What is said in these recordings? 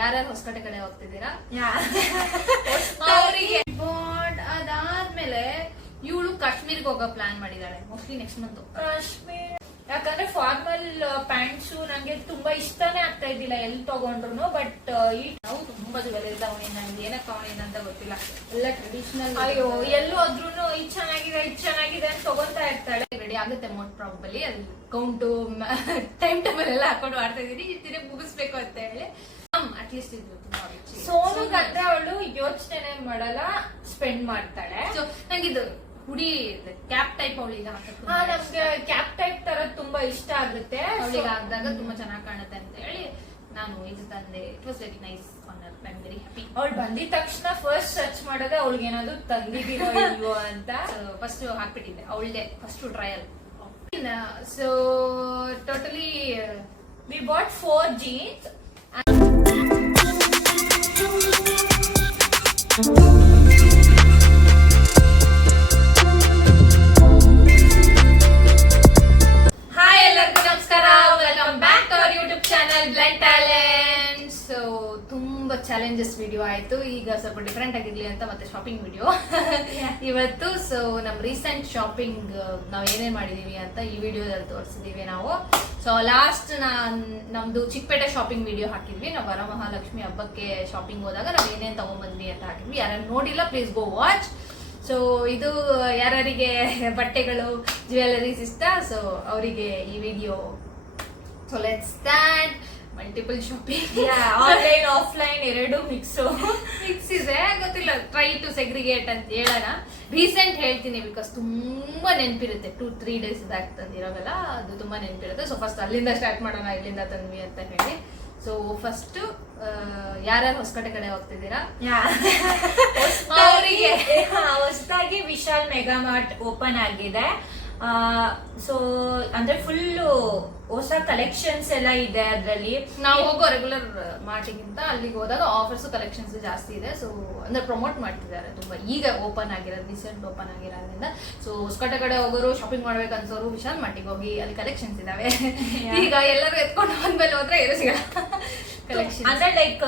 ಯಾರ್ಯಾರು ಹೊಸಕೋಟೆ ಕಡೆ ಹೋಗ್ತಿದ್ದೀರಾ ಅವರಿಗೆ ಅದಾದ್ಮೇಲೆ ಇವಳು ಕಾಶ್ಮೀರ್ಗೆ ಹೋಗೋ ಪ್ಲಾನ್ ಮಾಡಿದಾಳೆ ಮೋಸ್ಟ್ಲಿ ನೆಕ್ಸ್ಟ್ ಮಂತ್. ಕಾಶ್ಮೀರ್ ಯಾಕಂದ್ರೆ ಫಾರ್ಮಲ್ ಪ್ಯಾಂಟ್ಸ್ ನಂಗೆ ತುಂಬಾ ಇಷ್ಟನೇ ಆಗ್ತಾ ಇದ್ದಿಲ್ಲ ಎಲ್ಲಿ ತಗೊಂಡ್ರು. ಬಟ್ ನಾವು ತುಂಬಾ ಜ್ಯುವೆಲರಿ ತಗೊಂಡಿದ್ದ ನಂಗೆ ಏನಕ್ಕೆ ತಗೊಂಡಿದ್ದ ಅಂತ ಗೊತ್ತಿಲ್ಲ, ಎಲ್ಲ ಟ್ರೆಡಿಷನಲ್. ಅಯ್ಯೋ ಎಲ್ಲೂ ಹೋದ್ರೂ ಇದು ಚೆನ್ನಾಗಿದೆ ಇದು ಚೆನ್ನಾಗಿದೆ ಅಂತ ತಗೊಂತಾ ಇರ್ತಾಳೆ. ರೆಡಿ ಆಗುತ್ತೆ ಮೋಸ್ಟ್ ಪ್ರಾಬಲಿ. ಅಲ್ಲಿ ಕೌಂಟು ಟೈಮ್ ಟೇಬಲ್ ಎಲ್ಲ ಹಾಕೊಂಡು ಆಡ್ತಾ ಇದೀನಿ, ತಿರುಗಿ ಮುಗಿಸ್ಬೇಕು ಅಂತ ಹೇಳಿ. ಅಟ್ಲೀಸ್ಟ್ ಇದು ಸೋನುಗಂದ್ರೆ ಅವಳು ಯೋಚನೆ ಮಾಡಲ್ಲ, ಸ್ಪೆಂಡ್ ಮಾಡ್ತಾಳೆ. ಸೊ ನಂಗಿದು ಹುಡಿ ಕ್ಯಾಪ್ ಟೈಪ್ ಅವಳಿಗೆ ನಮ್ಗೆ ಕ್ಯಾಪ್ ಟೈಪ್ ತರ ತುಂಬಾ ಇಷ್ಟ ಆಗುತ್ತೆ. ಅವಳಿಗೆ ಆದಾಗ ತುಂಬಾ ಚೆನ್ನಾಗಿ ಕಾಣುತ್ತೆ ಅಂತ ಹೇಳಿ ನಾನು ಇದು ತಂದೆ. It was very nice honour, I am very happy. ಅವಳು ಬಂದಿದ ತಕ್ಷಣ ಫಸ್ಟ್ ಸರ್ಚ್ ಮಾಡೋದೇ ಅವಳಿಗೆ ಏನಾದ್ರು ತಂದಿದೀರೋ ಇಲ್ವೋ ಅಂತ. ಫಸ್ಟ್ ಹಾಕ್ಬಿಟ್ಟಿದ್ದೆ ಅವಳದೇ first trial. So totally we bought 4 jeans. Challenges video ಆಯ್ತು. ಈಗ ಸ್ವಲ್ಪ ಡಿಫ್ರೆಂಟ್ ಆಗಿರ್ಲಿ ಅಂತ ಮತ್ತೆ ಶಾಪಿಂಗ್ ವಿಡಿಯೋ ಇವತ್ತು. ಸೊ ನಮ್ ರೀಸೆಂಟ್ ಶಾಪಿಂಗ್ ನಾವ್ ಏನೇನ್ ಮಾಡಿದೀವಿ ಅಂತ ಈ ವಿಡಿಯೋದಲ್ಲಿ ತೋರಿಸಿದೀವಿ ನಾವು. ಸೊ ಲಾಸ್ಟ್ ನಮ್ದು ಚಿಕ್ಕಪೇಟೆ ಶಾಪಿಂಗ್ ವಿಡಿಯೋ ಹಾಕಿದ್ವಿ. ನಾವು ವರಮಹಾಲಕ್ಷ್ಮಿ ಹಬ್ಬಕ್ಕೆ ಶಾಪಿಂಗ್ ಹೋದಾಗ ನಾವ್ ಏನೇನ್ ತಗೊಂಡ್ಬಂದ್ವಿ ಅಂತ ಹಾಕಿದ್ವಿ. ಯಾರು ನೋಡಿಲ್ಲ ಪ್ಲೀಸ್ ಗೋ ವಾಚ್. ಸೊ ಇದು ಯಾರಿಗೆ ಬಟ್ಟೆಗಳು ಜ್ಯುವೆಲರೀಸ್ ಇಷ್ಟ, ಸೊ ಅವರಿಗೆ ಈ video. So let's start. Multiple shopping, online offline ಎರಡು ಮಿಕ್ಸ್ ಇದೆ, ಗೊತ್ತಿಲ್ಲ. ಟ್ರೈ ಟು ಸೆಗ್ರಿಗೇಟ್ ಅಂತ ಹೇಳೋಣ. ರೀಸೆಂಟ್ ಹೇಳ್ತೀನಿ ಬಿಕಾಸ್ ತುಂಬಾ ನೆನಪಿರುತ್ತೆ. 2-3 days ಬ್ಯಾಕ್ ತಂದಿರೋವೆಲ್ಲ ಅದು ತುಂಬಾ ನೆನಪಿರುತ್ತೆ. ಸೊ ಫಸ್ಟ್ ಅಲ್ಲಿಂದ ಸ್ಟಾರ್ಟ್ ಮಾಡೋಣ, ಇಲ್ಲಿಂದ ತಂದ್ವಿ ಅಂತ ಹೇಳಿ. ಸೊ ಫಸ್ಟ್ ಯಾರ್ಯಾರು ಹೊಸಕೋಟೆ ಕಡೆ ಹೋಗ್ತಿದ್ದೀರಾ ಅವರಿಗೆ ಹೊಸದಾಗಿ ವಿಶಾಲ್ ಮೆಗಾ ಮಾರ್ಟ್ ಓಪನ್ ಆಗಿದೆ. ಸೊ ಅಂದ್ರೆ ಫುಲ್ ಹೊಸ ಕಲೆಕ್ಷನ್ಸ್ ಎಲ್ಲ ಇದೆ ಅದ್ರಲ್ಲಿ. ನಾವು ಹೋಗೋ ರೆಗ್ಯುಲರ್ ಮಾರ್ಟಿಗಿಂತ ಅಲ್ಲಿಗೆ ಹೋದಾಗ ಆಫರ್ಸ್ ಕಲೆಕ್ಷನ್ಸ್ ಜಾಸ್ತಿ ಇದೆ. ಸೊ ಅಂದ್ರೆ ಪ್ರಮೋಟ್ ಮಾಡ್ತಿದ್ದಾರೆ ತುಂಬಾ. ಈಗ ಓಪನ್ ಆಗಿರೋದು, ರೀಸೆಂಟ್ ಓಪನ್ ಆಗಿರೋದ್ರಿಂದ ಸೊ ಹೊಸಕೋಟೆ ಕಡೆ ಹೋಗೋರು, ಶಾಪಿಂಗ್ ಮಾಡ್ಬೇಕು ಅನ್ಸೋರು ವಿಶಾಲ್ ಮಾರ್ಟಿಗೆ ಹೋಗಿ, ಅಲ್ಲಿ ಕಲೆಕ್ಷನ್ಸ್ ಇದಾವೆ. ಈಗ ಎಲ್ಲರೂ ಎತ್ಕೊಂಡು ಬಂದ್ಮೇಲೆ ಹೋದ್ರೆ ಏನು ಸಿಗಲ್ಲ ಕಲೆಕ್ಷನ್. ಅಂದ್ರೆ ಲೈಕ್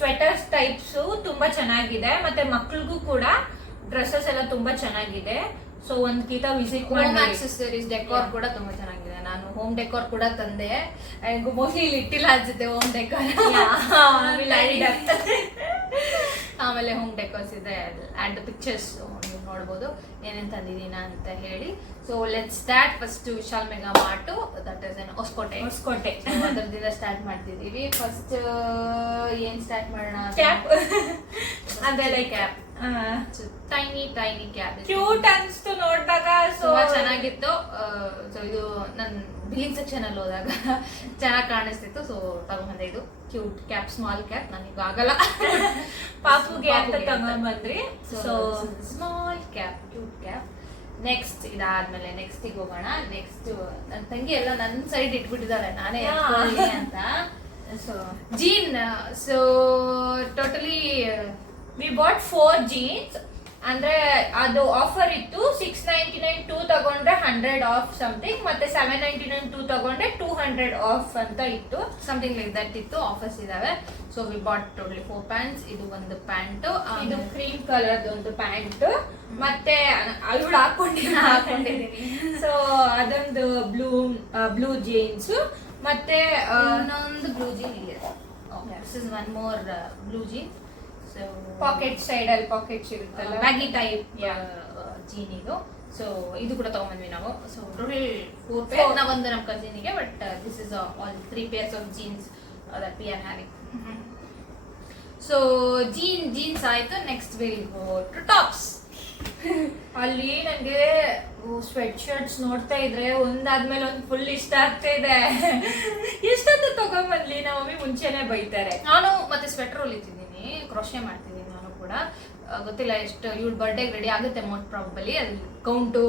ಸ್ವೆಟರ್ಸ್ ಟೈಪ್ಸ್ ತುಂಬಾ ಚೆನ್ನಾಗಿದೆ. ಮತ್ತೆ ಮಕ್ಳಿಗೂ ಕೂಡ ಡ್ರೆಸ್ಸಸ್ ಎಲ್ಲ ತುಂಬಾ ಚೆನ್ನಾಗಿದೆ. ಸೊ ಒಂದ್ ಗೀತ ವಿಸಿಟ್ ಮಾಡಿ. ಹೋಮ್ ಆಕ್ಸೆಸರೀಸ್ ಡೆಕೋರ್ ಕೂಡ ತುಂಬಾ ಚೆನ್ನಾಗಿದೆ. ನಾನು ಹೋಮ್ ಡೆಕೋರ್ ಕೂಡ ತಂದೆ. ಮೋಸ್ಟ್ಲಿ ಇಲ್ಲಿ ಇಟ್ಟಿಲ್ಲ ಅನ್ಸುತ್ತೆ ಹೋಮ್ ಡೆಕೋರ್. ಆಮೇಲೆ ಹೋಮ್ ಡೆಕೋರ್ಸ್ ಇದೆ, ಅಂಡ್ ಪಿಕ್ಚರ್ಸ್ ನೀವು ನೋಡ್ಬೋದು ಏನೇನ್ ತಂದಿದ್ದೀನ ಅಂತ ಹೇಳಿ. So let start. First Vishal mega mart, that is in Hosakote. ಅದರದಿಂದ ಸ್ಟಾರ್ಟ್ ಮಾಡ್ತಿದೀವಿ. ಫಸ್ಟ್ ಏನ್ ಸ್ಟಾರ್ಟ್ ಮಾಡೋಣ? ಕ್ಯಾಪ್. ಅದೆಲ್ಲ ಕ್ಯಾಪ್ ಟೈನಿ ಕ್ಯಾಬ್ ಕ್ಯೂಟ್ ಅನ್ಸ್ತು ನೋಡಿದಾಗ. ತುಂಬಾ ಚೆನ್ನಾಗಿತ್ತು. ಸೊ ಇದು ನನ್ ಬಿಲ್ಲಿಂಗ್ ಸೆಕ್ಷನ್ ಅಲ್ಲಿ ಹೋದಾಗ ಚೆನ್ನಾಗಿ ಕಾಣಿಸ್ತಿತ್ತು. ಸೊ ತಗೊಂಡ್ಬಂದೆ. ಇದು ಕ್ಯೂಟ್ ಕ್ಯಾಪ್, ಸ್ಮಾಲ್ ಕ್ಯಾಪ್. ನನಗೆ ಆಗಲ್ಲ, ಪಾಪುಗೆ ಅಂತ ತಗೊಂಡ್ಬಂದ್ರಿ. So small cap, cute cap. Next ಇದಾದ್ಮೇಲೆ ನೆಕ್ಸ್ಟ್ ಹೋಗೋಣ. ನೆಕ್ಸ್ಟ್ ನನ್ನ ತಂಗಿ ಎಲ್ಲ ನನ್ನ ಸೈಡ್ ಇಟ್ಬಿಟ್ಟಿದ್ದಾಳೆ, ನಾನೇ ಅಂತ. So jean. So totally we bought 4 jeans. ಅಂದ್ರೆ ಅದು ಆಫರ್ ಇತ್ತು. 699 2 ತಗೊಂಡ್ರೆ 100 ಆಫ್ ಸಮಥಿಂಗ್, ಮತ್ತೆ 799 2 ತಗೊಂಡ್ರೆ 200 ಆಫ್ ಅಂತ ಇತ್ತು. ಸಮಥಿಂಗ್ ಲೈಕ್ ದಟ್ ಇತ್ತು. ಆಫರ್ಸ್ ಇದಾವೆ. So we bought totally 4 pants. ಇದು ಒಂದು ಪ್ಯಾಂಟ್, ಇದು ಕ್ರೀಮ್ ಕಲರ್ ಒಂದು ಪ್ಯಾಂಟ್, ಮತ್ತೆ ಇವಳು ಹಾಕೊಂಡಿದ್ದೀನಿ. ಸೊ ಅದೊಂದು ಬ್ಲೂ ಜೀನ್ಸ್, ಮತ್ತೆ ಇನ್ನೊಂದು ಬ್ಲೂ ಜೀನ್ ಇದೆ. This is one more blue jean. So pocket side ಅಲ್ಲಿ ಪಾಕೆಟ್ಸ್ ಇರುತ್ತಲ್ಲ, ಬ್ಯಾಗಿ ಟೈಪ್ ಜೀನ್ ಇದು. ಸೊ ಇದು ಕೂಡ ತಗೊಂಡ್ಬಂದ್ವಿ ನಾವು. So total 4 pairs. ನಾವೊಂದು ನಮ್ಮ ಕಸಿನಿಗೆ, but this is all 3 pairs of jeans that we are having. So jeans ಆಯ್ತು. Next will go to tops. ಅಲ್ಲಿ ನಂಗೆ ಸ್ವೆಟ್ ಶರ್ಟ್ಸ್ ನೋಡ್ತಾ ಇದ್ರೆ ಒಂದಾದ್ಮೇಲೆ ಒಂದ್ ಫುಲ್ ಇಷ್ಟ ಆಗ್ತಾ ಇದೆ. ಎಷ್ಟೊತ್ತು ತಗೊಂಡ್ಬಂದ್ಲಿ, ನಮ್ಮ ಮಮ್ಮಿ ಮುಂಚೆನೆ ಬೈತಾರೆ. ನಾನು ಮತ್ತೆ ಸ್ವೆಟರ್ ಹೊಲಿತಿದ್ದೀನಿ, ಕ್ರೋಶೆ ಮಾಡ್ತಿದ್ದೀನಿ ನಾನು ಕೂಡ. ಗೊತ್ತಿಲ್ಲ ಎಷ್ಟು ಇವಳು ಬರ್ಡೇಗೆ ರೆಡಿ ಆಗುತ್ತೆ ಮೋಸ್ಟ್ ಪ್ರಾಬಲಿ. ಅಲ್ಲಿ ಕೌಂಟು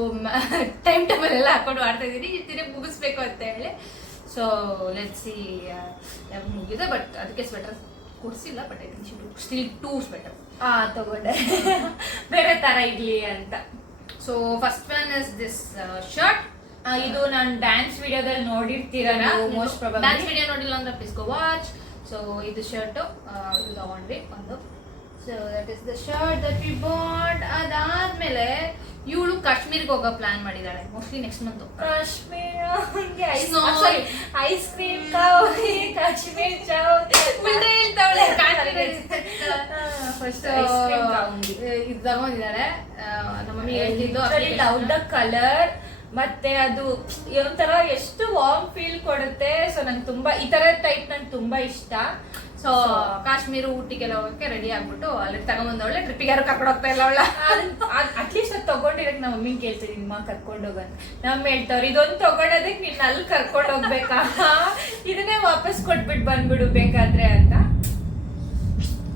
ಟೈಮ್ ಟೇಬಲ್ ಎಲ್ಲ ಹಾಕೊಂಡು ಆಡ್ತಾ ಇದ್ದೀನಿ, ತಿರುಗಿ ಮುಗಿಸ್ಬೇಕು ಅಂತ ಹೇಳಿ. ಸೊ ಲೆಟ್ಸ್ ಸಿ ಮುಗಿದೆ. ಬಟ್ ಅದಕ್ಕೆ ಸ್ವೆಟರ್ ಕೊಡ್ಸಿಲ್ಲ, but I think still 2 sweater ತಗೊಂಡೆ ಬೇರೆ ತರ ಇರ್ಲಿ ಅಂತ. So first one is this shirt. ಇದು ನಾನು ಡ್ಯಾನ್ಸ್ ವಿಡಿಯೋದಲ್ಲಿ ನೋಡಿರ್ತೀರ ಮೋಸ್ಟ್ ಪ್ರಾಬಬ್ಲಿ. ಡ್ಯಾನ್ಸ್ ವಿಡಿಯೋ ನೋಡಿಲ್ಲ ಅಂದ್ರೆ ಪ್ಲೀಸ್ ಗೋ ವಾಚ್. ಸೊ ಇದು ಶರ್ಟು ಇದು ತಗೊಂಡ್ವಿ ಒಂದು. So that is the shirt that we bought. ಅದಾದ್ಮೇಲೆ ಇವಳು ಕಾಶ್ಮೀರ್ಗೆ ಹೋಗೋ ಪ್ಲಾನ್ ಮಾಡಿದಾಳೆ, mostly next month. Kashmir Snow. Ice cream Kashmir first ಇದು ತಗೊಂಡಿದ್ದಾಳೆ. ನಮ್ಮ ಮಮ್ಮಿ ಹೇಳ್ತಿದ್ದು ಲವ್ ದ ಕಲರ್, ಮತ್ತೆ ಅದು ಒಂಥರ ಎಷ್ಟು ವಾರ್ಮ್ ಫೀಲ್ ಕೊಡುತ್ತೆ. ಸೊ ನಂಗೆ ತುಂಬಾ ಈ ತರ ಟೈಪ್ ನಂಗೆ ತುಂಬಾ ಇಷ್ಟ. ಸೊ ಕಾಶ್ಮೀರ ಊಟಿಗೆಲ್ಲ ಹೋಗಕ್ಕೆ ರೆಡಿ ಆಗ್ಬಿಟ್ಟು ಅಲ್ಲಿ ತಗೊಂಬಂದವಳೆ. ಟ್ರಿಪ್ಪಿಗೆ ಯಾರು ಕರ್ಕೊಂಡು ಹೋಗ್ತಾ ಇಲ್ಲ ಅವಳ. ಅಟ್ಲೀಸ್ಟ್ ಅದು ತಗೊಂಡಿರಕ್ ನಮ್ಮ ಮಮ್ಮಿಗೆ ಕೇಳ್ತೀನಿ, ನಿಮ್ಮ ಕರ್ಕೊಂಡು ಹೋಗಂತ. ನಮ್ಮ ಹೇಳ್ತಾವ್ರು ಇದೊಂದು ತಗೊಂಡೋದಕ್ಕೆ ನೀನ್ ಅಲ್ಲಿ ಕರ್ಕೊಂಡು ಹೋಗ್ಬೇಕಾ, ಇದನ್ನೇ ವಾಪಸ್ ಕೊಟ್ಬಿಟ್ಟು ಬಂದ್ಬಿಡು ಬೇಕಾದ್ರೆ ಅಂತ.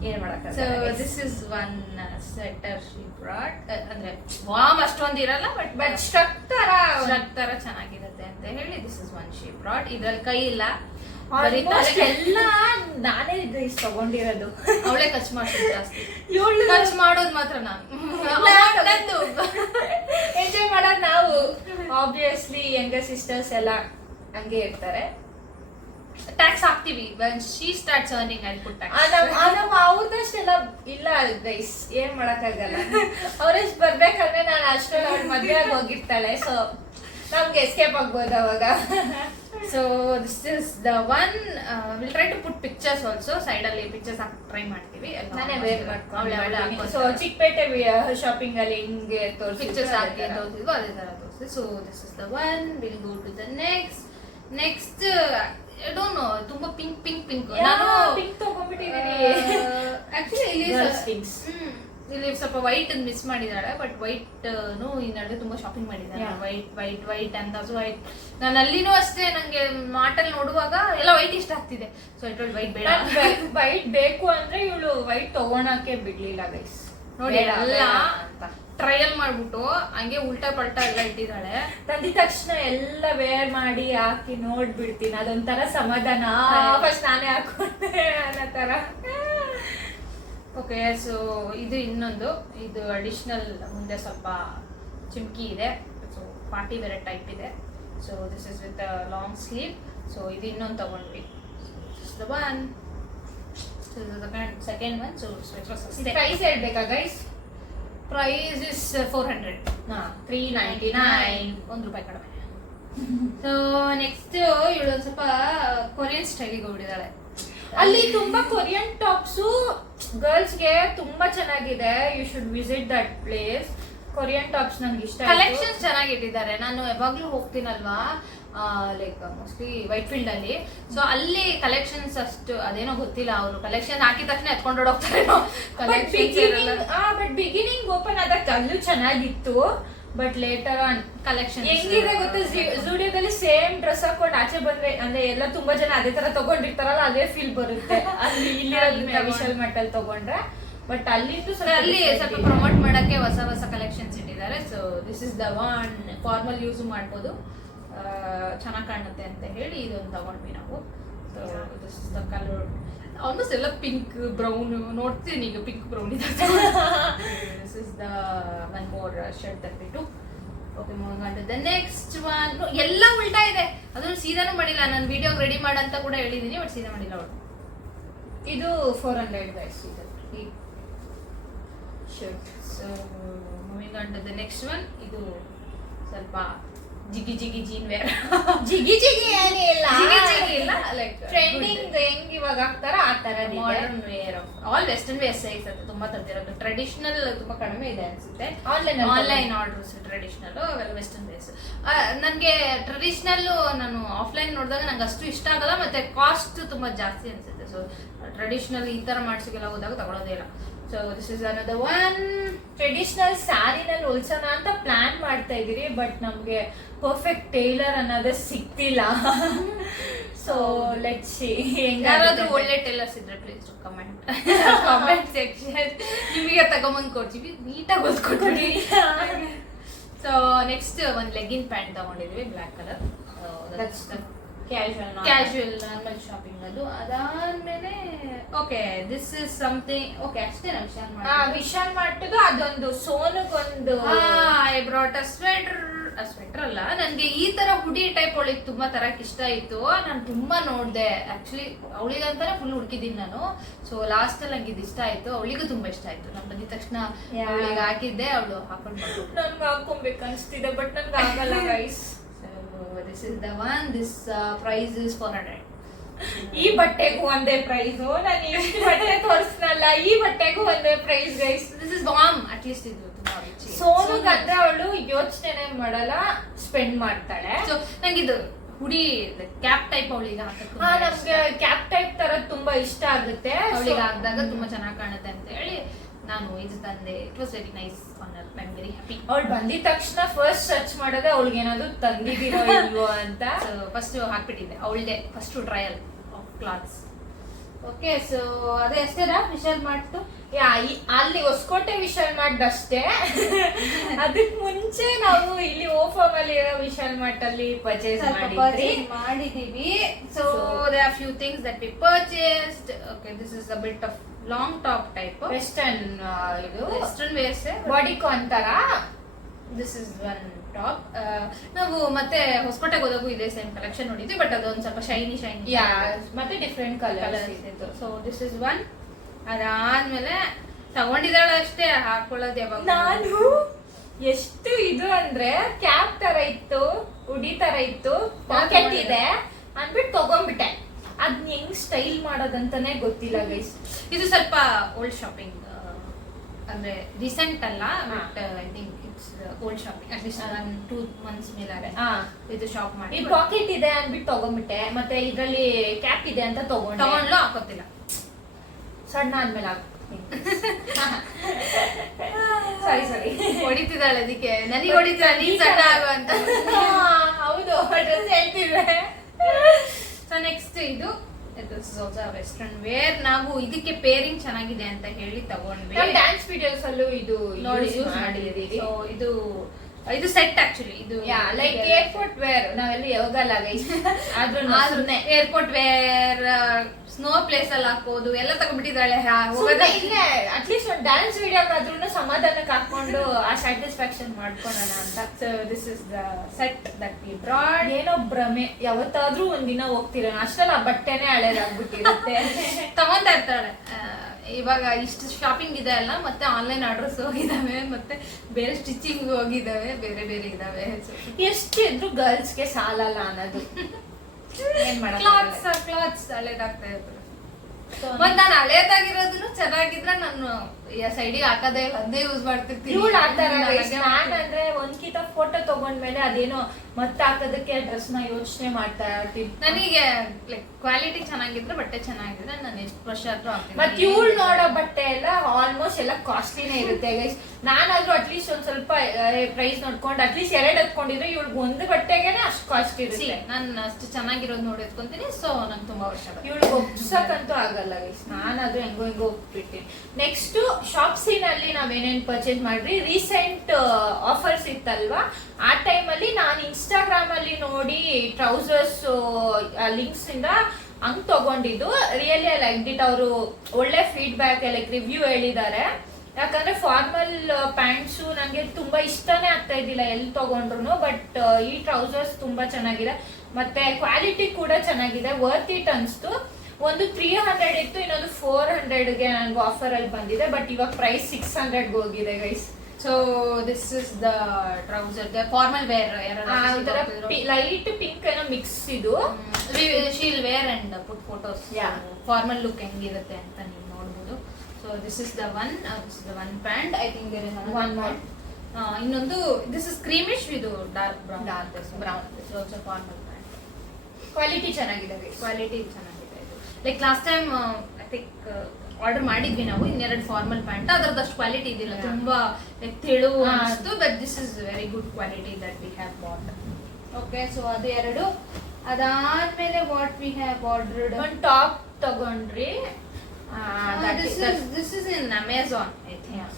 ಏನ್ ಮಾಡಕ್ಕ. So this is one sweater she brought. ಅಂದ್ರೆ ವಾಮ್ ಅಷ್ಟೊಂದು ಇರಲ್ಲ, ಬಟ್ ಸ್ಟ್ರಕ್ ತರ ಚೆನ್ನಾಗಿರುತ್ತೆ ಅಂತ ಹೇಳಿ this is one she brought. ಇದ್ರಲ್ಲಿ ಕೈ ಇಲ್ಲ, Almost ಎಲ್ಲ ನಾನೇ ಇಷ್ಟ ತಗೊಂಡಿರೋದು. ಅವಳೇ ಖರ್ಚು ಮಾಡ್ತೀನಿ ಜಾಸ್ತಿ. ಇವಳು ಖರ್ಚು ಮಾಡೋದು ಮಾತ್ರ ನಾನು. ಎಂಜಾಯ್ ಮಾಡೋದು ನಾವು. ಆಬ್ವಿಯಸ್ಲಿ ಯಂಗರ್ ಸಿಸ್ಟರ್ಸ್ ಎಲ್ಲ ಹಂಗೆ ಇರ್ತಾರೆ. ಟ್ಯಾಕ್ಸ್ ಹಾಕ್ತಿವಿ. when she starts earning I'll put tax. ನಮ್ಮ ಅವ್ರದಷ್ಟೆಲ್ಲ ಇಲ್ಲ ಗೈಸ್, ಏನ್ ಮಾಡಕ್ಕಾಗಲ್ಲ. ಅವ್ರಷ್ಟು ಬರ್ಬೇಕಂದ್ರೆ ನಾನು ಅಷ್ಟೊಂದು ಅವ್ಳ ಮದ್ವೆ ಆಗಿ ಹೋಗಿರ್ತಾಳೆ. ಸೊ ನಮ್ಗೆ ಎಸ್ಕೇಪ್ ಆಗ್ಬೋದು ಅವಾಗ. So this is the one. We'll try to put pictures also. Side ಅಲ್ಲಿ pictures ಹಾಕಿ ಟ್ರೈ ಮಾಡ್ತೀವಿ. ನಾನೇ ವೇರ್ ಮಾಡ್ಕೊಂಡು ಸೊ ಚಿಕ್ಕಪೇಟೆ ಶಾಪಿಂಗ್ ಅಲ್ಲಿ ಹಿಂಗೆ ಪಿಕ್ಚರ್ಸ್ ಹಾಕಿ ತೋರಿಸಿದ್ವು, ಅದೇ ತರ ತೋರಿಸಿ. So this is the one. Will go to the next I don't know, ತುಂಬಾ ಪಿಂಕ್ ನಾನು ಪಿಂಕ್ ತಗೊಂಡ್ಬಿಟ್ಟಿದ್ದೀನಿ. ಆಕ್ಚುಲಿ ಇಲ್ಲಿ ಸ್ವಲ್ಪ ವೈಟ್ ಮಿಸ್ ಮಾಡಿದಾಳೆ, ಬಟ್ ವೈಟ್ ಈ ನಡುವೆ ತುಂಬಾ ಶಾಪಿಂಗ್ ಮಾಡಿದಾಳೆ. ವೈಟ್ ಅಂತ. ಸೊ ವೈಟ್ ನಾನು ಅಲ್ಲಿನೂ ಅಷ್ಟೇ, ನಂಗೆ ಮಾರ್ಟಲ್ಲಿ ನೋಡುವಾಗ ಎಲ್ಲ ವೈಟ್ ಇಷ್ಟ ಆಗ್ತಿದೆ. ಸೊ ಐ ಟೋಲ್ಡ್ ವೈಟ್ ಬೇಡ, ವೈಟ್ ಬೇಕು ಅಂದ್ರೆ ಇವಳು ವೈಟ್ ತಗೊಳಕ್ಕೆ ಬಿಡ್ಲಿಲ್ಲ ಗೈಸ್. ನೋಡಿ ಎಲ್ಲ ಟ್ರಯಲ್ ಮಾಡ್ಬಿಟ್ಟು ಹಂಗೆ ಉಲ್ಟಾ ಪಲ್ಟಾ ಎಲ್ಲ ಇಟ್ಟಿದ್ದಾಳೆ. ತಂದಿದ ತಕ್ಷಣ ಎಲ್ಲ ವೇರ್ ಮಾಡಿ ಹಾಕಿ ನೋಡ್ಬಿಡ್ತೀನಿ, ಅದೊಂಥರ ಸಮಾಧಾನ. ಫಸ್ಟ್ ನಾನೇ ಹಾಕೊಂಡೆ ಅನ್ನೋ ತರ. ಓಕೆ, ಸೊ ಇದು ಇನ್ನೊಂದು, ಇದು ಅಡಿಷನಲ್ ಮುಂದೆ ಸ್ವಲ್ಪ ಚಿಮ್ಕಿ ಇದೆ. ಸೊ ಪಾರ್ಟಿ ವೇರ್ ಟೈಪ್ ಇದೆ. So this is with long sleeve. So ಇದು ಇನ್ನೊಂದು ತಗೊಂಡ್ವಿ. The one second one. So price ಹೇಳ್ಬೇಕಾ ಗೈಸ್? Price is 400. 399. ₹1 ಕಡಿಮೆ. ಸೊ ನೆಕ್ಸ್ಟ್ ಇವಳು ಒಂದು ಸ್ವಲ್ಪ ಕೊರಿಯನ್ ಸ್ಟೈಲಿಗೆ ಹೋಗ್ಬಿಟ್ಟಿದ್ದಾಳೆ. ಅಲ್ಲಿ ತುಂಬಾ ಕೊರಿಯನ್ ಟಾಪ್ಸು ಗರ್ಲ್ಸ್ಗೆ ತುಂಬಾ ಚೆನ್ನಾಗಿದೆ. You should visit that place. Korean tops ನಂಗೆ ಇಷ್ಟ. ಕಲೆಕ್ಷನ್ಸ್ ಚೆನ್ನಾಗಿಟ್ಟಿದ್ದಾರೆ. ನಾನು ಯಾವಾಗ್ಲೂ ಹೋಗ್ತೀನಲ್ವಾ, ಲೈಕ್ ಮೋಸ್ಟ್ಲಿ ವೈಟ್ ಫೀಲ್ಡ್ ಅಲ್ಲಿ. ಸೊ ಅಲ್ಲಿ ಕಲೆಕ್ಷನ್ಸ್ ಅಷ್ಟು ಅದೇನೋ ಗೊತ್ತಿಲ್ಲ, ಅವರು ಕಲೆಕ್ಷನ್ ಹಾಕಿದ ತಕ್ಷಣ ಎತ್ಕೊಂಡು ಹೋಗ್ತಾರೇನೋ. ಬಟ್ ಬಿಗಿನಿಂಗ್ ಓಪನ್ ಆದಾಗ ಅಲ್ಲೂ ಚೆನ್ನಾಗಿತ್ತು, ಬಟ್ ಲೇಟರ್ ಆನ್ ಕಲೆಕ್ಷನ್ ಹೆಂಗಿದೆ ಗೊತ್ತಾ, ಜೂಡಿಯೋದಲ್ಲಿ ಸೇಮ್ ಡ್ರೆಸ್ ಹಾಕೊಂಡು ಆಚೆ ಬಂದ್ರೆ ಅಂದ್ರೆ ಎಲ್ಲ ತುಂಬಾ ಜನ ಅದೇ ತರ ತಗೊಂಡಿರ್ತಾರಲ್ಲ, ಅದೇ ಫೀಲ್ ಬರುತ್ತೆ. ಅಲ್ಲಿ ಇಲ್ಲಿ ವಿಶಾಲ್ ಮಟ್ಟಲ್ಲಿ ತಗೊಂಡ್ರೆ. ಬಟ್ ಅಲ್ಲಿಂದು ಅಲ್ಲಿ ಸ್ವಲ್ಪ ಪ್ರಮೋಟ್ ಮಾಡಕ್ಕೆ ಹೊಸ ಕಲೆಕ್ಷನ್ಸ್ ಇಟ್ಟಿದ್ದಾರೆ. So this is the one. Formal use ಮಾಡ್ಬೋದು, ಚೆನ್ನಾಗಿ ಕಾಣುತ್ತೆ ಅಂತ ಹೇಳಿ ಇದೊಂದು ತಗೊಂಡ್ವಿ ನಾವು. So this is the colour. Almost ಎಲ್ಲ ಪಿಂಕ್ ಬ್ರೌನ್ ನೋಡ್ತೀನಿ ಈಗ, ಪಿಂಕ್ ಬ್ರೌನ್ ಇದೆ. This is the one more shirt that we took. Okay, moving on to the next one. ಎಲ್ಲ ಉಲ್ಟಾ ಇದೆ, ಅದನ್ನು ಸೀದಾನು ಮಾಡಿಲ್ಲ. ನಾನು ವಿಡಿಯೋಗೆ ರೆಡಿ ಮಾಡಂತ ಕೂಡ ಹೇಳಿದ್ದೀನಿ, ಬಟ್ ಸೀದಾ ಮಾಡಿಲ್ಲ ಅವಳು. ಇದು 400 ಗೈಸ್ ಇದು shirt. So moving on to the next one. ಇದು ಸ್ವಲ್ಪ ಜಿಗಿ ಜೀನ್ ವೇರ್. ಜಿಗಿ ಏನೇ ಇಲ್ಲ, ಜಿಗಿ ಇಲ್ಲ, ಲೈಕ್ ಟ್ರೆಂಡಿಂಗ್ ಹೆಂಗ್ ಇವಾಗ ಆಗ್ತಾರ ಆ ತರ modern wear. All western wear size ಅಂತ ತುಂಬಾ ತಂದಿರೋದು. ಟ್ರೆಡಿಷನಲ್ ತುಂಬಾ ಕಡಿಮೆ ಇದೆ ಅನ್ಸುತ್ತೆ. ಆನ್ಲೈನ್ ಆರ್ಡರ್ಸ್ ಟ್ರೆಡಿಷನಲ್, ಅವೆಲ್ಲ ವೆಸ್ಟರ್ನ್ ವೇರ್ಸ್. ನನಗೆ ಟ್ರೆಡಿಷನಲ್ ನಾನು ಆಫ್ಲೈನ್ ನೋಡಿದಾಗ ನಂಗೆ ಅಷ್ಟು ಇಷ್ಟ ಆಗಲ್ಲ, ಮತ್ತೆ ಕಾಸ್ಟ್ ತುಂಬಾ ಜಾಸ್ತಿ ಅನ್ಸುತ್ತೆ. ಸೊ ಟ್ರೆಡಿಷನಲ್ ಈ ತರ ಮಾಡ್ಸಿಗೆಲ್ಲ ಹೋದಾಗ ತಗೊಳ್ಳೋದೇ ಇಲ್ಲ. So this is another one. Traditional ಸ್ಯಾರಿನಲ್ಲಿ ಹೊಲ್ಸೋಣ ಅಂತ ಪ್ಲಾನ್ ಮಾಡ್ತಾ ಇದೀರಿ, ಬಟ್ ನಮ್ಗೆ ಪರ್ಫೆಕ್ಟ್ ಟೈಲರ್ ಅನ್ನೋದೇ ಸಿಕ್ತಿಲ್ಲ. So let's C. ಯಾರಾದ್ರೂ ಒಳ್ಳೆ ಟೈಲರ್ಸ್ ಇದ್ರೆ ಪ್ಲೀಸ್ ಕಾಮೆಂಟ್ ಸೆಕ್ಷನ್. ನಿಮಗೆ ತಗೊಂಬಂದ್ ಕೊಡ್ತೀವಿ, ನೀಟಾಗಿ ಹೊಲ್ಸ್ಕೊಡ್ತೀವಿ. ಸೊ ನೆಕ್ಸ್ಟ್ ಒಂದು ಲೆಗಿನ್ ಪ್ಯಾಂಟ್ ತಗೊಂಡಿದ್ವಿ, black colour. Casual normal shopping ಅದು. ಅದಾದ್ಮೇಲೆ okay, this is something. Okay, ಅಷ್ಟೇ ವಿಶಾಲ್ ವಿಶಾಲ್ ಮಾಡ್ತದ್ದು ಅದೊಂದು ಸೋನುಗೊಂದು. I brought a sweater. ಕೊಟ್ರಲ್ಲ, ನನ್ಗೆ ಈ ತರ ಹುಡಿ ಟೈಪ್ ಅವಳಿಗೆ ತುಂಬಾ ತರಕ್ ಇಷ್ಟ ಇತ್ತು. ನಾನು ತುಂಬಾ ನೋಡ್ದೆ ಆಕ್ಚುಲಿ, ಅವಳಿಗಂತಾನೆ ಫುಲ್ ಹುಡುಕಿದೀನಿ ನಾನು. ಸೊ ಲಾಸ್ಟ್ ಅಲ್ಲಿ ನಂಗೆ ಇದು ಇಷ್ಟ ಆಯ್ತು, ಅವಳಿಗೂ ತುಂಬಾ ಇಷ್ಟ ಆಯ್ತು. ನಾನು ಬಂದಿದ ತಕ್ಷಣ ಅವಳಿಗೆ ಹಾಕಿದ್ದೆ, ಅವಳು ಹಾಕೊಂಡು ನನ್ಗೆ ಹಾಕೊಬೇಕು ಅನ್ಸ್ತಿದೆ, ಬಟ್ ನನ್ಗೆ ಆಗಲ್ಲ guys. This is the one. This price is 400. ಈ ಬಟ್ಟೆಗೂ ಒಂದೇ ಪ್ರೈಸ್. ನಾನು ಎಷ್ಟು ಬಟ್ಟೆ ತೋರಿಸ್ನಲ್ಲ, ಈ ಬಟ್ಟೆಗೂ ಒಂದೇ price guys. This is balm. At least ಇದು ತುಂಬಾ ಸೋನುಗಂದ್ರೆ ಅವಳು ಯೋಚನೆ ಮಾಡಲ್ಲ, ಸ್ಪೆಂಡ್ ಮಾಡ್ತಾಳೆ. ಸೊ ನಂಗಿದು ಹುಡಿ ಕ್ಯಾಪ್ ಟೈಪ್ ಅವಳಿಗೆ ನಮ್ಗೆ ಕ್ಯಾಪ್ ಟೈಪ್ ತರ ತುಂಬಾ ಇಷ್ಟ ಆಗುತ್ತೆ. ಅವಳಿಗೆ ಹಾಕಿದಾಗ ತುಂಬಾ ಚೆನ್ನಾಗಿ ಕಾಣುತ್ತೆ ಅಂತ ಹೇಳಿ ನಾನು ಇದು ತಂದೆ. It was very nice honour. I am very happy. ಅವಳು ಬಂದಿದ ತಕ್ಷಣ ಫಸ್ಟ್ ಸರ್ಚ್ ಮಾಡೋದೇ ಅವಳಿಗೆ ಏನಾದ್ರು ತಂದಿದ್ದೀರೋ ಇಲ್ವೋ ಅಂತ. ಫಸ್ಟ್ ಹಾಕ್ಬಿಟ್ಟಿದ್ದೆ ಅವಳದೇ first trial of clothes. Okay, so ಅದೇ ಅಷ್ಟೇನಾ ವಿಶಾಲ್ ಮಾಡ್ತು? ಅಲ್ಲಿ ಹೊಸಕೋಟೆ ವಿಶಾಲ್ ಮಾರ್ಟ್ ಅಷ್ಟೇ. ಅದಕ್ ಮುಂಚೆ ನಾವು ಇಲ್ಲಿ ಓಫಮ್ ಅಲ್ಲಿ ಇರೋ ವಿಶಾಲ್ ಮಾರ್ಟ್ ಅಲ್ಲಿ ಪರ್ಚೇಸ್ ಮಾಡಿದೀವಿ. So they are few things that we purchased. Okay, this is a bit of long top type western. ಇದು ವೆಸ್ಟರ್ನ್ ವೇರ್ಸ್ ಬಾಡಿಕಾನ್ ತರ. This is one top. ನಾವು ಮತ್ತೆ ಹೊಸಕೋಟೆಗೆ ಹೋದಾಗೂ ಇದೆ ಸೇಮ್ ಕಲೆಕ್ಷನ್ ನೋಡಿದ್ವಿ, ಬಟ್ ಅದೊಂದು ಸ್ವಲ್ಪ ಶೈನಿ ಮತ್ತೆ ಡಿಫ್ರೆಂಟ್ ಕಲರ್ಸ್ ಇತ್ತು. So this is one. ಅದಾದ್ಮೇಲೆ ತಗೊಂಡಿದ್ದಾಳೆ ಅಷ್ಟೇ, ಹಾಕೊಳ್ಳೋದು ಯಾವಾಗ. ನಾನು ಎಷ್ಟು ಇದು ಅಂದ್ರೆ ಕ್ಯಾಪ್ ತರ ಇತ್ತು, ಉಡಿ ತರ ಇತ್ತು, ಪಾಕೆಟ್ ಇದೆ ಅಂದ್ಬಿಟ್ಟು ತಗೊಂಡ್ಬಿಟ್ಟೆ. ಅದ್ ಹೆಂಗ್ ಸ್ಟೈಲ್ ಮಾಡೋದಂತಾನೆ ಗೊತ್ತಿಲ್ಲ ಗೈಸ್. ಇದು ಸ್ವಲ್ಪ ಓಲ್ಡ್ ಶಾಪಿಂಗ್, ಅಂದ್ರೆ ರೀಸೆಂಟ್ ಅಲ್ಲ, but I think it's old shopping. At least 1-2 months ಮೇಲೆ ಇದು ಶಾಪ್ ಮಾಡಿ. ಈ ಪಾಕೆಟ್ ಇದೆ ಅಂದ್ಬಿಟ್ಟು ತಗೊಂಡ್ಬಿಟ್ಟೆ. ಮತ್ತೆ ಇದ್ರಲ್ಲಿ ಕ್ಯಾಪ್ ಇದೆ ಅಂತ ತಗೊಂಡ್ಲು, ಹಾಕೋತಿಲ್ಲ. ಸಣ್ಣ ಆದ್ಮೇಲೆ ಸರಿ ಹೊಡಿತಿದ್ದಾಳೆ, ಅದಕ್ಕೆ ನನಗೆ ಹೊಡಿತಿದ್ದಾಳೆ, ನೀನ್ ಸಣ್ಣ ಆಗುವಂತ. ಹೌದು, ಡ್ರೆಸ್ ಹೇಳ್ತಿದ್ದೆ. ಸೊ ನೆಕ್ಸ್ಟ್ ಇದು ವೆಸ್ಟರ್ನ್ ವೇರ್. ನಾವು ಇದಕ್ಕೆ ಪೇರಿಂಗ್ ಚೆನ್ನಾಗಿದೆ ಅಂತ ಹೇಳಿ ತಗೊಂಡ್ವಿ. ಡ್ಯಾನ್ಸ್ ವಿಡಿಯೋಸ್ ಅಲ್ಲೂ ಇದು ನೋಡಿ ಯೂಸ್ ಮಾಡಿದೀವಿ. ಸೊ ಇದು ಸೆಟ್ ಆಕ್ಚುಲಿ. ಇದು ಲೈಕ್ ಏರ್ಪೋರ್ಟ್ ವೇರ್. ನಾವೆಲ್ಲಿ ಹೋಗಲ್ಲ ಗೈಸ್, ಆದ್ರೂ ಏರ್ಪೋರ್ಟ್ ವೇರ್, ಸ್ನೋ ಪ್ಲೇಸ್ ಅಲ್ಲಿ ಹಾಕೋದು ಎಲ್ಲ ತಗೊಂಡ್ಬಿಟ್ಟಿದ್ದಾಳೆ. ಇಲ್ಲೇ ಅಟ್ಲೀಸ್ಟ್ ಒಂದು ಡ್ಯಾನ್ಸ್ ವಿಡಿಯೋಗಾದ್ರೂ ಸಮಾಧಾನಕ್ಕೆ ಹಾಕೊಂಡು ಆ ಸ್ಯಾಟಿಸ್ಫ್ಯಾಕ್ಷನ್ ಮಾಡ್ಕೊಳ್ಳೋಣ ಅಂತ. So this is the set that we brought. ಏನೋ ಭ್ರಮೆ, ಯಾವತ್ತಾದ್ರೂ ಒಂದಿನ ಹೋಗ್ತಿರೋಣ ಅಷ್ಟಲ್ಲ, ಬಟ್ಟೆನೆ ಹಳೇದಾಗ್ಬಿಟ್ಟಿರುತ್ತೆ. ತಗೊಂತಾ ಇರ್ತಾಳೆ. ಇವಾಗ ಇಷ್ಟು ಶಾಪಿಂಗ್ ಇದೆ ಅಲ್ಲ, ಮತ್ತೆ ಆನ್ಲೈನ್ ಆರ್ಡರ್ಸ್ ಹೋಗಿದಾವೆ, ಮತ್ತೆ ಬೇರೆ ಸ್ಟಿಚಿಂಗ್ ಹೋಗಿದಾವೆ, ಬೇರೆ ಬೇರೆ ಇದಾವೆ. ಎಷ್ಟಿದ್ರು ಗರ್ಲ್ಸ್ಗೆ ಸಾಲಲ್ಲ ಅನ್ನೋದು. ಏನ್ ಕ್ಲಾತ್ಸ್ ಹಳೇದಾಗ್ತಾ ಇರ್ತದೆ. ಒಂದ್ ನಾನು ಹಳೇದಾಗಿರೋದನ್ನು ಚೆನ್ನಾಗಿದ್ರೆ ನಾನು ಸೈಡಿಗೆ ಹಾಕದೇ ಇಲ್ಲ, ಅದೇ ಯೂಸ್ ಮಾಡ್ತಿರ್ತೀನಿ. ನಾನಂದ್ರೆ ಒಂದ್ಕಿತ ಫೋಟೋ ತಗೊಂಡ್ಮೇಲೆ ಅದೇನೋ ಮತ್ತೆ ಹಾಕೋದಕ್ಕೆ ಡ್ರೆಸ್ ನ ಯೋಚನೆ ಮಾಡ್ತಾ ಇರ್ತೀನಿ. ನನಗೆ ಲೈಕ್ ಕ್ವಾಲಿಟಿ ಚೆನ್ನಾಗಿದ್ರೆ, ಬಟ್ಟೆ ಚೆನ್ನಾಗಿದ್ರೆ ನಾನು ಎಷ್ಟು ವರ್ಷ ಆದ್ರೂ ಹಾಕ್ತೀನಿ. ಮತ್ತೆ ಇವಳು ನೋಡೋ ಬಟ್ಟೆ ಎಲ್ಲ ಆಲ್ಮೋಸ್ಟ್ ಎಲ್ಲ ಕಾಸ್ಟ್ಲಿನೇ ಇರುತ್ತೆ ಗೈಸ್. ನಾನಾದ್ರೂ ಅಟ್ಲೀಸ್ಟ್ ಒಂದ್ ಸ್ವಲ್ಪ ಪ್ರೈಸ್ ನೋಡ್ಕೊಂಡು ಅಟ್ಲೀಸ್ಟ್ 2 ಎತ್ಕೊಂಡಿದ್ರೆ ಇವಳಿಗೆ ಒಂದು ಬಟ್ಟೆಗೆನೆ ಅಷ್ಟು ಕಾಸ್ಟ್ ಇರುತ್ತೆ. ನಾನು ಅಷ್ಟು ಚೆನ್ನಾಗಿರೋದು ನೋಡಿ ಎತ್ಕೊಂತೀನಿ. ಸೊ ನಂಗೆ ತುಂಬಾ ವರ್ಷ ಇವಳಿಗೆ ಒಪ್ಸಕ್ಕಂತೂ ಆಗಲ್ಲ ಗೈಸ್. ನಾನಾದ್ರೂ ಹೆಂಗೋ ಹೋಗ್ಬಿಟ್ಟಿನಿ. ನೆಕ್ಸ್ಟ್ ಶಾಪ್ಸಿನ್ ಅಲ್ಲಿ ನಾವೇನೇನ್ ಪರ್ಚೇಸ್ ಮಾಡ್ರಿ, ರೀಸೆಂಟ್ ಆಫರ್ಸ್ ಇತ್ತಲ್ವಾ, ಆ ಟೈಮ್ ಅಲ್ಲಿ ನಾನು ಇನ್ಸ್ಟಾಗ್ರಾಮ್ ಅಲ್ಲಿ ನೋಡಿ ಟ್ರೌಸರ್ಸ್ ಲಿಂಕ್ಸ್ ಇಂದ ಹಂಗ್ ತಗೊಂಡಿದ್ದು. Really I like it. ಅವರು ಒಳ್ಳೆ ಫೀಡ್ಬ್ಯಾಕ್, ಲೈಕ್ ರಿವ್ಯೂ ಹೇಳಿದ್ದಾರೆ. ಯಾಕಂದ್ರೆ ಫಾರ್ಮಲ್ ಪ್ಯಾಂಟ್ಸು ನನಗೆ ತುಂಬಾ ಇಷ್ಟನೇ ಆಗ್ತಾ ಇದ್ದಿಲ್ಲ ಎಲ್ಲಿ ತಗೊಂಡ್ರು. ಬಟ್ ಈ ಟ್ರೌಸರ್ಸ್ ತುಂಬಾ ಚೆನ್ನಾಗಿದೆ, ಮತ್ತೆ ಕ್ವಾಲಿಟಿ ಕೂಡ ಚೆನ್ನಾಗಿದೆ, ವರ್ತ್ ಇಟ್ ಅನ್ಸ್ತು. ಒಂದು 300 ಇತ್ತು, ಇನ್ನೊಂದು 400ಗೆ ನನಗೆ ಆಫರ್ ಅಲ್ಲಿ ಬಂದಿದೆ. ಬಟ್ ಇವಾಗ ಪ್ರೈಸ್ 600ಗೆ ಹೋಗಿದೆ guys. So this is the trouser, the formal wear. Light pink ಏನೋ ಮಿಕ್ಸ್ ಇದು. She'll wear and put photos. Formal look ಹೆಂಗಿರುತ್ತೆ ಅಂತ ನೀವು ನೋಡ್ಬೋದು. So this is the one. This is the one pant. I think there is one more. ಇನ್ನೊಂದು this is creamish with dark brown. This is also formal pant. Quality ಚೆನ್ನಾಗಿದೆ, quality ಚೆನ್ನಾಗಿದೆ. Like last time I think order ಮಾಡಿದ್ವಿ ನಾವು ಇನ್ನೆರಡು formal pant. ಅದರದಷ್ಟು quality ಇದಿಲ್ಲ, ತುಂಬಾ ತೆಳು ಅನಿಸ್ತು. But this is very good quality that we have bought. Okay, so ಅದು ಎರಡು. ಅದಾದ್ಮೇಲೆ ವಾಟ್ ವಿ ಹ್ಯಾವ್ ಆರ್ಡರ್ಡ್, ಒಂದು ಟಾಪ್ ತಗೊಂಡ್ರಿ. This is in Amazon I think.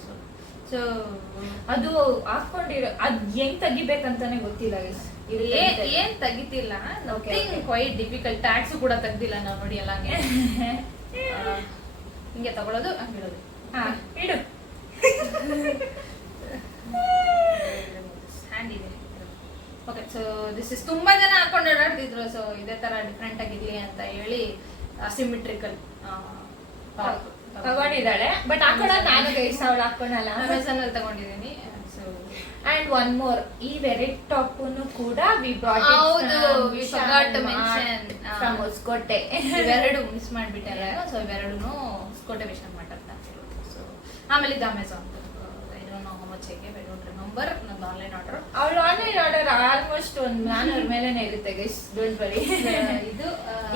So ಅದು ಹಾಕೊಂಡಿರೋ ಅದ್ ಹೆಂಗ್ ತೆಗಿಬೇಕಂತಾನೆ ಗೊತ್ತಿಲ್ಲ. ಏನ್ ತೆಗಿತಿಲ್ಲ, ಕ್ವೈಟ್ ಡಿಫಿಕಲ್ಟ್. ಟ್ಯಾಕ್ಸ್ ಕೂಡ ತೆಗ್ದಿಲ್ಲ ನಾವು ನೋಡಿ. ಎಲ್ಲ ಹಿಂಗೆ ತಗೊಳ್ಳೋದು, ಹಂಗಿಡೋದು. ಇಡು. ಹ್ಯಾಂಡ್ ಇದೆ. ಪೀಸಸ್ ತುಂಬಾ ಜನ ಹಾಕೊಂಡು ಓಡಾಡ್ತಿದ್ರು. ಸೊ ಇದೇ ತರ ಡಿಫ್ರೆಂಟ್ ಆಗಿರ್ಲಿ ಅಂತ ಹೇಳಿ ಸಿಮಿಟ್ರಿಕಲ್ ತಗೊಂಡಿದ್ದಾಳೆ. ಬಟ್ ಹಾಕೊಳ್ಳೋದು ನಾನು ಗೈಸ್, ಅವಳು ಹಾಕೊಳಲ್ಲ. ಅಮೆಝಾನ್ ಅಲ್ಲಿ ತಗೊಂಡಿದ್ದೀನಿ. ಸೊ ಅಂಡ್ ಒನ್ ಮೋರ್, ಈ ವೆರೈಟಿ ಟಾಪ್ ಕೂಡ ವಿ ಬ್ರಾಟ್ ಹೌದು, we forgot to mention. From Hosakote. ಇವೆರಡು ಮಿಸ್ ಮಾಡ್ಬಿಟ್ಟಲ್ಲ. ಸೊ ಇವೆರಡು ಹೊಸಕೋಟೆ ವಿಷನ್ ಮಾತಾಡ್ತಾ ಇರೋದು. ಸೊ ಆಮೇಲೆ ಇದು Amazon, I don't know how much I gave, I don't remember. ನಂದು ಆನ್ಲೈನ್ ಆರ್ಡರ್. ಅವಳು ಆನ್ಲೈನ್ ಆರ್ಡರ್ ಆಲ್ಮೋಸ್ಟ್ ಒಂದು 400 ಮೇಲೆನೆ ಇರುತ್ತೆ ಗೈಸ್, ಡೋಂಟ್ ವರಿ. ಇದು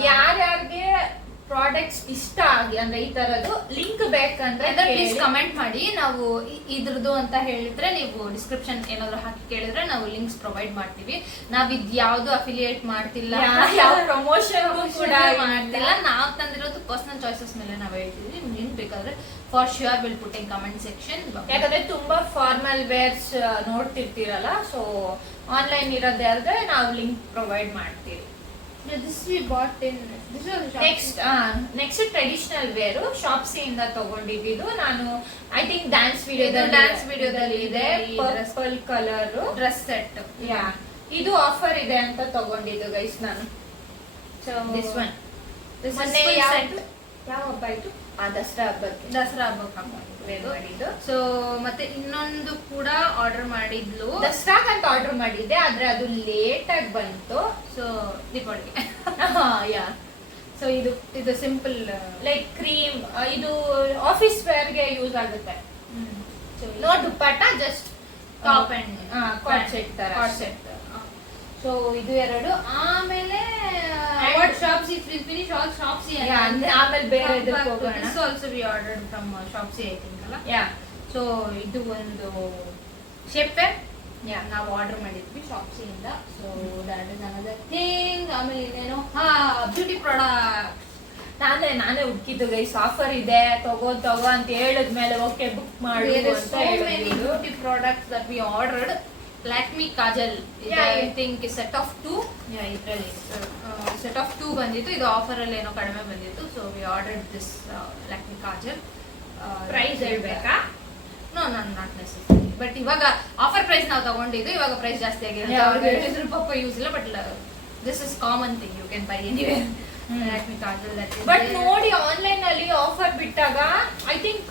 ಯಾರ್ಯಾರಿಗೆ ಪ್ರಾಡಕ್ಟ್ಸ್ ಇಷ್ಟ ಆಗಿ ಅಂದ್ರೆ ಈ ತರದ್ದು ಲಿಂಕ್ ಬೇಕಂದ್ರೆ ಪ್ಲೀಸ್ ಕಮೆಂಟ್ ಮಾಡಿ. ನಾವು ಇದ್ರದ್ದು ಅಂತ ಹೇಳಿದ್ರೆ ನೀವು ಡಿಸ್ಕ್ರಿಪ್ಷನ್ ಏನಾದ್ರು ಹಾಕಿ ಕೇಳಿದ್ರೆ ನಾವು ಲಿಂಕ್ಸ್ ಪ್ರೊವೈಡ್ ಮಾಡ್ತೀವಿ. ನಾವ್ ಇದ್ ಯಾವ್ದು ಅಫಿಲಿಯೇಟ್ ಮಾಡ್ತಿಲ್ಲ, ಯಾವ ಪ್ರಮೋಷನ್ ಕೂಡ ಮಾಡ್ತಿಲ್ಲ. ನಾವ್ ತಂದಿರೋದು ಪರ್ಸನಲ್ ಚಾಯ್ಸಸ್ ಮೇಲೆ ನಾವ್ ಹೇಳ್ತೀವಿ. ನಿಮ್ಗೆ ಲಿಂಕ್ ಬೇಕಾದ್ರೆ for sure will put in comment section. ಯಾಕಂದ್ರೆ ತುಂಬಾ ಫಾರ್ಮಲ್ ವೇರ್ಸ್ ನೋಡ್ತಿರ್ತೀರಲ್ಲ, ಸೊ ಆನ್ಲೈನ್ ಇರೋದೇ ಆದ್ರೆ ನಾವು ಲಿಂಕ್ ಪ್ರೊವೈಡ್ ಮಾಡ್ತೀವಿ. This we bought in this was next traditional wear Shopsy ಇಂದ ತಗೊಂಡಿದ್ದು. ನಾನು ಐ ಥಿಂಕ್ ಡ್ಯಾನ್ಸ್ ವಿಡಿಯೋದಲ್ಲಿ ಇದೆ purple colour dress set. Yeah, ಇದು ಆಫರ್ ಇದೆ ಅಂತ ತಗೊಂಡಿದ್ದು ಗೈಸ್ ನಾನು. ಸೊ ದಿಸ್ ಒನ್ ಮೊನ್ನೆ ಯಾವ ಹಬ್ಬ ಆಯ್ತು? ದಸರಾ ಹಬ್ಬಕ್ಕೆ ಮಾಡಿದ್ದು. ಸೊ ಮತ್ತೆ ಇನ್ನೊಂದು ಕೂಡ ಆರ್ಡರ್ ಮಾಡಿದ್ಲು, ದಸರಾಗಂತ ಆರ್ಡರ್ ಮಾಡಿದ್ದೆ, ಆದ್ರೆ ಅದು ಲೇಟ್ ಆಗಿ ಬಂತು. ಸೊ ದೀಪಾವಳಿಗೆ. ಯಾ, ಸೊ ಇದು ಸಿಂಪಲ್ ಲೈಕ್ ಕ್ರೀಮ್, ಇದು ಆಫೀಸ್ ವೇರ್ ಗೆ ಯೂಸ್ ಆಗುತ್ತೆ. No dupatta, just top and co-ord set ತರ. ಸೊ ಇದು ಎರಡು. ಆಮೇಲೆ what Shopsy will finish all Shopsy and ಆಮೇಲೆ ಬೇರೆ ಇದಕ್ಕೆ ಹೋಗೋಣ. This also we ordered from Shopsy I think ಅಲ್ಲ. ಯಾ, ಸೊ ಇದು ಒಂದು ಶೇಪ್ ವೇರ್ ಯಾ ನಾವು ಆರ್ಡರ್ ಮಾಡಿದ್ವಿ Shopsy ಇಂದ. So that is another thing. ಆಮೇಲೆ ಇನ್ನೇನು ಬ್ಯೂಟಿ ಪ್ರಾಡಕ್ಟ್ ನಾನೇ ಹುಡುಕಿದ್ದು ಗೈಸ್. ಆಫರ್ ಇದೆ, ತಗೋ ಅಂತ ಹೇಳಿದ್ಮೇಲೆ ಓಕೆ ಬುಕ್ ಮಾಡು ಅಂತ ಹೇಳಿದ್ರು. Beauty products that we ordered. Lakme Kajal, I think set of 2. ಇದರಲ್ಲಿ set of 2 ಬಂದಿತ್ತು. ಇದು ಆಫರ್ ಅಲ್ಲಿ ಏನೋ ಕಡಿಮೆ ಬಂದಿತ್ತು. So we ordered this Lakme Kajal. Price ಹೇಳ್ಬೇಕಾ? No not necessary. ಬಟ್ ಇವಾಗ ಆಫರ್ ಪ್ರೈಸ್ ನಾವು ತಗೊಂಡಿದ್ದು, ಇವಾಗ ಪ್ರೈಸ್ ಜಾಸ್ತಿ ಆಗಿದೆ. ಅವ್ರಿಗೆ ಪಾಪ ಯೂಸ್ ಇಲ್ಲ, but this is common thing, you can buy anywhere. Lakme Kajal that is. But ನೋಡಿ ಆನ್ಲೈನ್ ಅಲ್ಲಿ ಆಫರ್ ಬಿಟ್ಟಾಗ ಐ ಥಿಂಕ್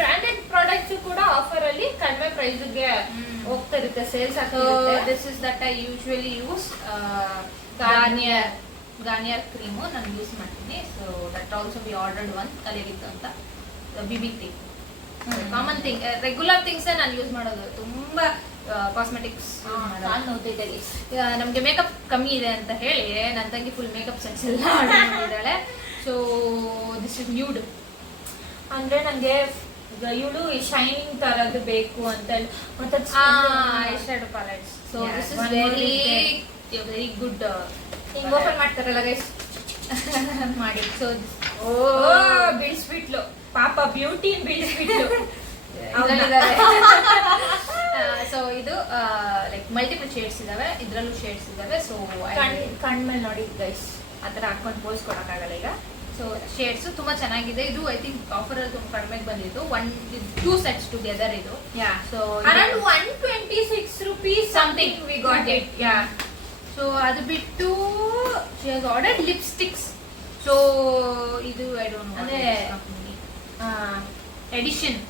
ಬ್ರಾಂಡೆಡ್ ಪ್ರಾಡಕ್ಟ್ಸ್ ಕೂಡ ಆಫರ್ ಅಲ್ಲಿ ಕಡಿಮೆ ಪ್ರೈಸ್ ಗೆ ಹೋಗ್ತಾ ಇರುತ್ತೆ, ಸೇಲ್ಸ್ ಆಗ್ತಿರುತ್ತೆ. This is that I usually use Garnier cream ನಾನು ಯೂಸ್ ಮಾಡ್ತೀನಿ. So that also we ordered one ತಲೆಗಿತ್ತು ಅಂತ. BB cream common thing, regular things ನಾನು ಯೂಸ್ ಮಾಡೋದು. ತುಂಬಾ ಕಾಸ್ಮೆಟಿಕ್ಸ್ ನಮ್ಗೆ ಮೇಕಪ್ ಕಮ್ಮಿ ಇದೆ ಅಂತ ಹೇಳಿ ನನ್ನ ತಂಗಿ ಫುಲ್ ಮೇಕಪ್ ಸೆಟ್ಸ್ ಎಲ್ಲ ಆರ್ಡರ್ ಮಾಡಿದ್ದಾಳೆ. ಸೊ ದಿಸ್ ಇಸ್ ನ್ಯೂಡ್ ಅಂದ್ರೆ ನಂಗೆ ಇವಳು ಶೈನಿಂಗ್ ತರದ್ದು ಬೇಕು ಅಂತ ಮತ್ತೆ I shadow palettes. So this is very good. ಹಿಂಗ್ ಓಪನ್ ಮಾಡ್ತಾರಲ್ಲ ಗೈಸ್ ಮಾಡಿ. ಸೊ ಬಿಡಿಸ್ಬಿಟ್ಲು ಪಾಪ, ಬ್ಯೂಟಿ ಬಿಡಿಸ್ಬಿಟ್ಲು. ಸೊ ಇದು ಲೈಕ್ ಮಲ್ಟಿಪಲ್ ಶೇಡ್ಸ್ ಇದಾವೆ, ಇದ್ರಲ್ಲೂ ಶೇಡ್ಸ್ ಇದಾವೆ. ಸೊ ಕಣ್ಮೇಲೆ ನೋಡಿ ಗೈಸ್, ಆತರ ಹಾಕೊಂಡು ಪೋಸ್ ಕೊಡಕ್ಕಾಗಲ್ಲ ಈಗ. ಸೊ ಶೇಡ್ಸ್ ತುಂಬಾ ಚೆನ್ನಾಗಿದೆ. ಇದು ಐ ಥಿಂಕ್ ಆಫರ್ ಅಲ್ಲಿ ತುಂಬಾ ಕಡಿಮೆಗೆ ಬಂದಿದ್ದು. 2 sets ಟುಗೆದರ್ ಇದು. Yeah, so around 126 rupees something we got it. Yeah, so ಅದು ಬಿಟ್ಟು she has ordered lipsticks. So ಇದು ಐ ಡೋಂಟ್ ನೋ ಅಂದ್ರೆ ಎಡಿಷನ್.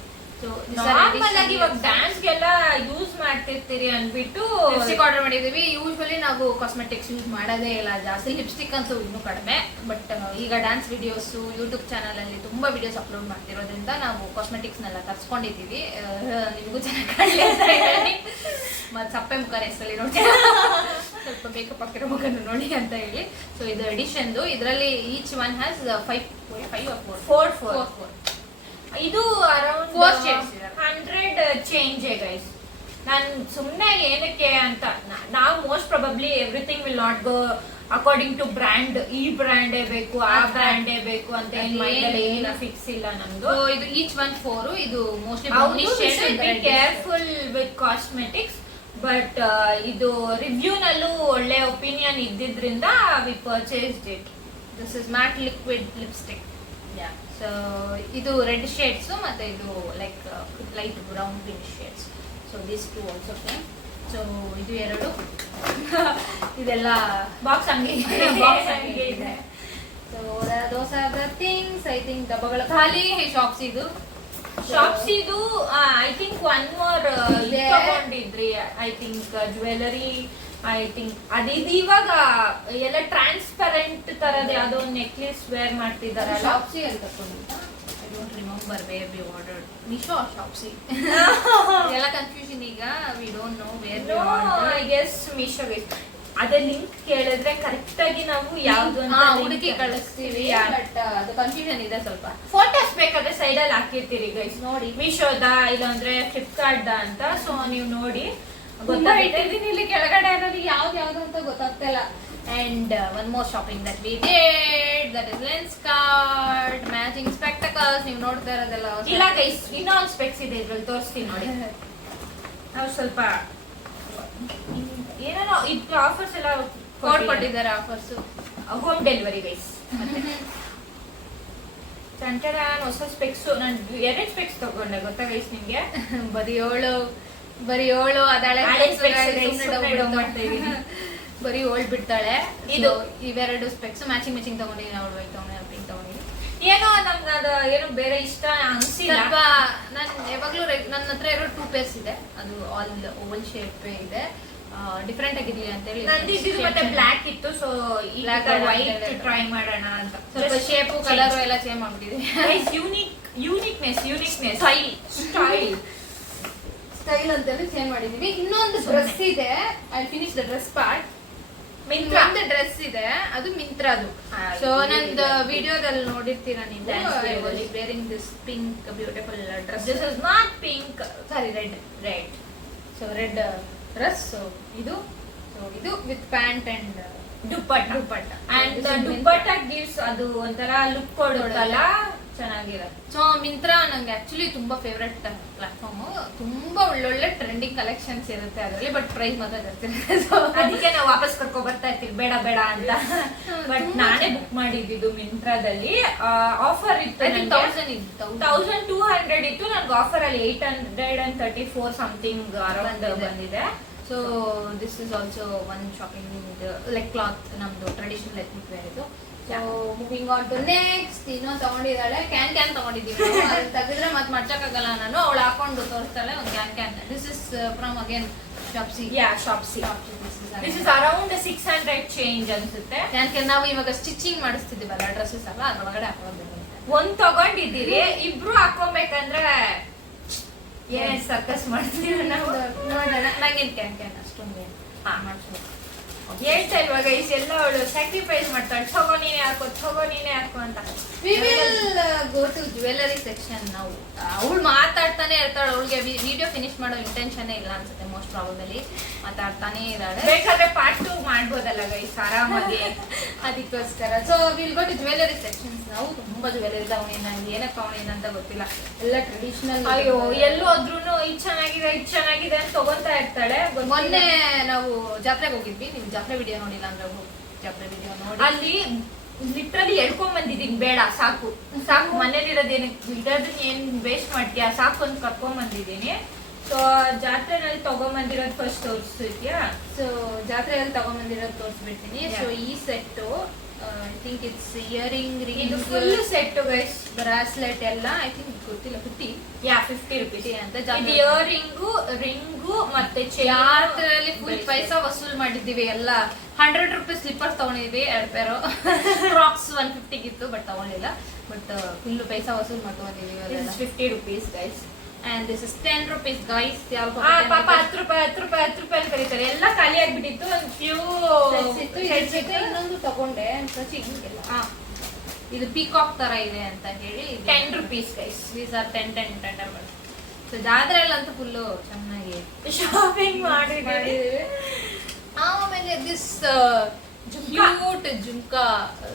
ಸೊ ನಾರ್ಮಲ್ ಆಗಿ ಇವಾಗ ಡ್ಯಾನ್ಸ್ ಗೆಲ್ಲ ಯೂಸ್ ಮಾಡ್ತಿರ್ತೀರಿ ಅನ್ಬಿಟ್ಟು ಲಿಪ್ಸ್ಟಿಕ್ ಆರ್ಡರ್ ಮಾಡಿದೀವಿ. ಯೂಶುವಲಿ ನಾವು ಕಾಸ್ಮೆಟಿಕ್ಸ್ ಯೂಸ್ ಮಾಡೋದೇ ಇಲ್ಲ ಜಾಸ್ತಿ, ಲಿಪ್ಸ್ಟಿಕ್ ಅಂತೂ ಇನ್ನೂ ಕಡಿಮೆ. ಬಟ್ ಈಗ ಡ್ಯಾನ್ಸ್ ವಿಡಿಯೋಸ್ ಯೂಟ್ಯೂಬ್ ಚಾನಲ್ ಅಲ್ಲಿ ತುಂಬಾ ವಿಡಿಯೋಸ್ ಅಪ್ಲೋಡ್ ಮಾಡ್ತಿರೋದ್ರಿಂದ ನಾವು ಕಾಸ್ಮೆಟಿಕ್ಸ್ ನೆಲ್ಲ ತರ್ಸ್ಕೊಂಡಿದ್ದೀವಿ. ನಿಮಗೂ ಚೆನ್ನಾಗಿ ಕಾಣಲಿ ಅಂತ ಹೇಳಿ, ಮತ್ತೆ ಸಪ್ಪೆ ಮುಖ ಹೆಸರಲ್ಲಿ ನೋಡಿ ಸ್ವಲ್ಪ ಮೇಕಪ್ ಹಾಕಿರೋ ಮುಖನು ನೋಡಿ ಅಂತ ಹೇಳಿ. ಸೊ ಇದು ಎಡಿಷನ್ದು. ಇದರಲ್ಲಿ ಈಚ್ ಒನ್ ಹ್ಯಾಸ್ 4 ಇದು ಅರೌಂಡ್ 4 shades 100 ಚೇಂಜ್ ಗೈಸ್. ನಾನು ಸುಮ್ಮನೆ ಏನಕ್ಕೆ ಅಂತ, ನಾವು most probably everything will not go according to brand. ಈ ಬ್ರ್ಯಾಂಡೇ ಬೇಕು, ಆ ಬ್ರ್ಯಾಂಡೇ ಬೇಕು ಅಂತ ಏನು ಫಿಕ್ಸ್ ಇಲ್ಲ ನಮ್ದು. ಇದು ಈಚ್ ಒನ್ 4. ಇದು mostly careful with cosmetics. But ಇದು ರಿವ್ಯೂ ನಲ್ಲೂ ಒಳ್ಳೆ ಒಪಿನಿಯನ್ ಇದ್ದಿದ್ರಿಂದ we purchased it. This is matte liquid lipstick. So ಇದು ರೆಡ್ ಶೇಡ್ಸ್ ಮತ್ತೆ ಇದು like light brown pink shades. So this two also same. So ಇದು 2 ಇದೆಲ್ಲ ಬಾಕ್ಸ್ ಹಂಗೆ ಬಾಕ್ಸ್ ಹಂಗೆ ಇದೆ. So those are the things. I think ಡಬ್ಬಗಳ ಖಾಲಿ ಶಾಪ್ಸ್ ಇದು ಶಾಪ್ಸ್ ಇದು ಐ ಥಿಂಕ್ ಒನ್ ಮೋರ್ ಇದೆ. ತಗೊಂಡಿದ್ರಿ I think jewellery I think ಅದಿದು ಇವಾಗ ಎಲ್ಲ ಟ್ರಾನ್ಸ್ಪರೆಂಟ್ ತರದ್ ಯಾವ್ದೋ ಒಂದು ನೆಕ್ಲೆಸ್ ವೇರ್ ಮಾಡ್ತಿದಾರಲ್ಲ. ಶಾಪ್ಸಿ ಅಂತ ತಗೊಂಡಿದ್ದ. I don't remember where we ordered. Meesho Shopsy ಎಲ್ಲ ಕನ್ಫ್ಯೂಷನ್ ಈಗ. We don't know where we ordered. I guess Meesho ಅದೇ ಲಿಂಕ್ ಕೇಳಿದ್ರೆ ಕರೆಕ್ಟ್ ಆಗಿ ನಾವು ಯಾವ್ದು ಅಂತ ಹುಡುಕಿ ಕಳಿಸ್ತೀವಿ. ಬಟ್ ಅದು ಕನ್ಫ್ಯೂಷನ್ ಇದೆ ಸ್ವಲ್ಪ. ಫೋಟೋಸ್ ಬೇಕಾದ್ರೆ ಸೈಡ್ ಅಲ್ಲಿ ಹಾಕಿರ್ತೀರಿ ಗೈಸ್, ನೋಡಿ ಮೀಶೋದ ಇಲ್ಲಾಂದ್ರೆ ಫ್ಲಿಪ್ಕಾರ್ಟ್ ಅಂತ. ಸೊ ನೀವು ನೋಡಿ ತುಂಬಾ ಇಟ್ಟಿದ್ದೀನಿ ಇಲ್ಲಿ ಕೆಳಗಡೆ ಅನ್ನೋದು ಯಾವ್ದು ಅಂತ ಗೊತ್ತಾಗ್ತಾ ಇಲ್ಲ. And one more shopping that we did, that is lens card, matching spectacles. ನೀವು ನೋಡ್ತಾ ಇರೋದೆಲ್ಲ ಇಲ್ಲ ಗೈಸ್, ಇನ್ನೊಂದು ಸ್ಪೆಕ್ಸ್ ಇದೆ ಇದ್ರಲ್ಲಿ ತೋರಿಸ್ತೀನಿ ನೋಡಿ. ನಾವು ಸ್ವಲ್ಪ ಏನೋ ಇದು ಆಫರ್ಸ್ ಎಲ್ಲ ಕೋಡ್ ಕೊಟ್ಟಿದ್ದಾರೆ. Offers home delivery guys. ಸಂಟರ ಹೊಸ ಸ್ಪೆಕ್ಸ್ ನಾನು 2 ಸ್ಪೆಕ್ಸ್ ತಗೊಂಡೆ ಗೊತ್ತಾ ಗೈಸ್ ನಿಮ್ಗೆ. ಬರೀ ಏಳು ಅದಾಳೆ ಬರೀ ಓಲ್ಡ್ ಬಿಡ್ತಾಳೆ. ಇದು ಇವೆರಡು ಸ್ಪೆಕ್ಸ್ ಮ್ಯಾಚಿಂಗ್ ತಗೊಂಡಿದ್ದೀನಿ. ಅವಳು ವೈಟ್ ತಗೊಂಡಿದ್ದೀನಿ, ಪಿಂಕ್ ತಗೊಂಡಿದ್ದೀನಿ. ಏನೋ ನಮ್ಗೆ ಅದು ಏನೋ ಬೇರೆ ಇಷ್ಟ ಅನ್ಸಿಲ್ಲ. ನಾನು ಯಾವಾಗ್ಲೂ ನನ್ನ ಹತ್ರ 2 ಪೇರ್ಸ್ ಇದೆ. ಅದು ಆಲ್ ಓವಲ್ ಶೇಪ್ ಇದೆ. ಡಿಫ್ರೆಂಟ್ ಆಗಿರ್ಲಿ ಅಂತ ಹೇಳಿ ನಂದಿದ್ದು ಮತ್ತೆ ಬ್ಲಾಕ್ ಇತ್ತು. ಸೊ ಈಗ ವೈಟ್ ಟ್ರೈ ಮಾಡೋಣ ಅಂತ. ಸ್ವಲ್ಪ ಶೇಪು ಕಲರ್ ಎಲ್ಲ ಚೇಂಜ್ ಮಾಡ್ಬಿಟ್ಟಿದೆ. ಯೂನಿಕ್ನೆಸ್ ಸ್ಟೈಲ್ ಅಂತೇಳಿ ಚೇಂಜ್ ಮಾಡಿದೀವಿ. ಇನ್ನೊಂದು ಡ್ರೆಸ್ ಇದೆ. I finish the dress part. Myntra ಒಂದು ಡ್ರೆಸ್ ಇದೆ, ಅದು ಮಿಂತ್ರಾದು. ಸೊ ನಂದು ವಿಡಿಯೋದಲ್ಲಿ ನೋಡಿರ್ತೀರಾ ನೀವು. I was wearing this pink beautiful dress. This is not pink, sorry red. So red dress. ಇದು with pant and dupatta and dupatta gives ಅದು ಒಂಥರ ಲುಕ್ ಕೊಡುತ್ತಲ್ಲ, ಚೆನ್ನಾಗಿರುತ್ತೆ. ಸೊ ಮಿಂತ್ರಾ ನಂಗೆ ಆಕ್ಚುಲಿ ತುಂಬಾ ಫೇವ್ರೆಟ್ ಪ್ಲಾಟ್ಫಾರ್ಮ್. ತುಂಬಾ ಒಳ್ಳೊಳ್ಳೆ ಟ್ರೆಂಡಿಂಗ್ ಕಲೆಕ್ಷನ್ಸ್ ಇರುತ್ತೆ ಅದರಲ್ಲಿ. ಬಟ್ ಪ್ರೈಸ್ ಮಾತ್ರ ಗೊತ್ತಿರುತ್ತೆ. ಸೊ ಅದಕ್ಕೆ ನಾವು ವಾಪಸ್ ಕರ್ಕೊ ಬರ್ತಾ ಇರ್ತೀವಿ ಬೇಡ ಅಂತ. ಬಟ್ ನಾನೇ ಬುಕ್ ಮಾಡಿದ್ದು ಮಿಂತ್ರಾದಲ್ಲಿ. ಆಫರ್ ಇತ್ತು, 1200 ಇತ್ತು. ನನ್ಗೆ ಆಫರ್ ಅಲ್ಲಿ 834 ಸಮಥಿಂಗ್ ಅರೌಂಡ್ ಬಂದಿದೆ. So this is also one shopping like cloth, ನಮ್ದು ಟ್ರೆಡಿಷನಲ್ ಎಥ್ನಿಕ್ ವೇರ್ ಇದು. So moving on to next. ಇನ್ನೂ ತಗೊಂಡಿದ್ದಾಳೆ ಕ್ಯಾನ್ ತಗೊಂಡಿದ್ದೀವಿ. ತೆಗೆದ್ರೆ ಮತ್ತೆ ಮಡ್ಚಕ್ಕಾಗಲ್ಲ ನಾನು. ಅವಳು ಹಾಕೊಂಡು ತೋರಿಸ್ತಾಳೆ ಒಂದು can. This is from again Shopsy. Shopsy. This is around 600 change ಅನ್ಸುತ್ತೆ. ಕ್ಯಾನ್ ನಾವು ಇವಾಗ ಸ್ಟಿಚಿಂಗ್ ಮಾಡಿಸ್ತಿದ್ದೀವಲ್ಲ ಡ್ರೆಸ್ಸಸ್ ಎಲ್ಲ, ಅದ್ರೊಳಗಡೆ ಹಾಕೋಬೇಕು. ಒಂದ್ ತಗೊಂಡಿದ್ದೀರಿ, ಇಬ್ರು ಹಾಕೋಬೇಕಂದ್ರೆ ಏನ್ ಸರ್ಕಸ್ ಮಾಡ್ತೀವಿ ನಾವು. ನೋಡೋಣ. ನಂಗೇನು ಕ್ಯಾನ್ ಅಷ್ಟೊಂದು ಮಾಡಿಸ್ಬೇಕು. ಹೇಳ್ತಾ ಇಲ್ವಾಗ ಎಲ್ಲ ಅವಳು ಸ್ಯಾಕ್ರಿಫೈಸ್ ಮಾಡ್ತಾಳೆ. ತಗೋ ನೀನೇ ಹಾಕೋ ಅಂತ. We will go to jewellery section. ನಾವು ಅವಳು ಮಾತಾಡ್ತಾನೆ ಇರ್ತಾಳೆ. ಅವಳಿಗೆ ವಿಡಿಯೋ ಫಿನಿಶ್ ಮಾಡೋ ಇಂಟೆನ್ಷನ್ ಇಲ್ಲ ಅನ್ಸುತ್ತೆ. ಮೋಸ್ಟ್ ಪ್ರಾಬಬಲಿ ಮಾತಾಡ್ತಾನೆ ಇದ್ದಾಳೆ. ಬೇಕಾದ್ರೆ ಪಾರ್ಟ್ 2 ಮಾಡ್ಬೋದಲ್ಲ ಗೈಸ್ ಆರಾಮಾಗಿ. ಅದಕ್ಕೋಸ್ಕರ so will go to jewellery sections. ನಾವು ತುಂಬಾ ಜ್ಯುವೆಲರಿ ತಗೊಂಡಿನ, ಏನಕ್ಕೆ ತಗೊಂಡಿನ ಅಂತ ಗೊತ್ತಿಲ್ಲ. ಎಲ್ಲ ಟ್ರೆಡಿಷನಲ್. ಅಯ್ಯೋ ಎಲ್ಲೋದ್ರೂ ಇದು ಚೆನ್ನಾಗಿದೆ ಅಂತ ತಗೊಂತಾ ಇರ್ತಾಳೆ. ಮೊನ್ನೆ ನಾವು ಜಾತ್ರೆಗೆ ಹೋಗಿದ್ವಿ. ನೀವು ಜಾತ್ರೆ ವಿಡಿಯೋ ನೋಡಿಲ್ಲ ಅಂದ್ರೆ ಜಾತ್ರೆ ವಿಡಿಯೋ ನೋಡಿ. ಅಲ್ಲಿ ಲಿಟ್ರಲಿ ಎಳ್ಕೊಂಡ್ ಬಂದಿದ್ದೀನಿ. ಬೇಡ ಸಾಕು ಮನೇಲಿರೋದೇನು ಇದನ್ನ ಏನ್ ವೇಸ್ಟ್ ಮಾಡ್ತೀಯಾ, ಸಾಕು ಅಂತ ಕರ್ಕೊಂಡ್ ಬಂದಿದ್ದೀನಿ. ಸೊ ಜಾತ್ರೆನಲ್ಲಿ ತಗೊಂಬಂದಿರೋದು ಫಸ್ಟ್ ತೋರಿಸ್ತೀಯಾ? ಸೊ ಜಾತ್ರೆಯಲ್ಲಿ ತಗೊಂಬಂದಿರೋದು ತೋರಿಸ್ಬಿಡ್ತೀನಿ. ಸೊ ಈ set I think it's earring, ಇದು ಫುಲ್ ಸೆಟ್ ಗೈಸ್. ಬ್ರಾಸ್ಲೆಟ್ ಎಲ್ಲ ಐ ಥಿಂಕ್ ಗೊತ್ತಿಲ್ಲ 50 rupees ಅಂತ. ರಿಂಗು ಮತ್ತೆ ಜಾತ್ರೆಯಲ್ಲಿ ಫುಲ್ ಪೈಸಾ ವಸೂಲ್ ಮಾಡಿದ್ದೀವಿ. ಎಲ್ಲ 100 ರೂಪೀಸ್ ಸ್ಲಿಪ್ಪರ್ಸ್ ತಗೊಂಡಿದ್ವಿ, 2 ಪೇರು. ಫ್ರಾಕ್ಸ್ 150 ಇತ್ತು ಬಟ್ ತಗೊಳ್ಳಿಲ್ಲ. ಬಟ್ ಫುಲ್ ಪೈಸಾ ವಸೂಲ್ ಮಾಡ್ಕೊಂಡಿದೀವಿ. 50 rupees guys. And this is 10 rupees guys. ಪಾಪ 10 ರೂಪಾಯಿ ಕರೀತಾರೆ. ಎಲ್ಲ ಖಾಲಿ ಆಗ್ಬಿಟ್ಟಿತ್ತು. ಒಂದು ಫ್ಯೂ ಇನ್ನೊಂದು ತಗೊಂಡೆ. ಇದು ಪೀಕಾಕ್ ತರ ಇದೆ ಅಂತ ಹೇಳಿ 10 rupees guys. These are 10. So ಜಾತ್ರೆಯಲ್ಲಂತೂ ಫುಲ್ಲು ಚೆನ್ನಾಗಿ ಶಾಪಿಂಗ್ ಮಾಡಿದ್ದೀವಿ. ಆಮೇಲೆ ದಿಸ್ ಕ್ಯೂಟ್ ಜುಮ್ಕಾ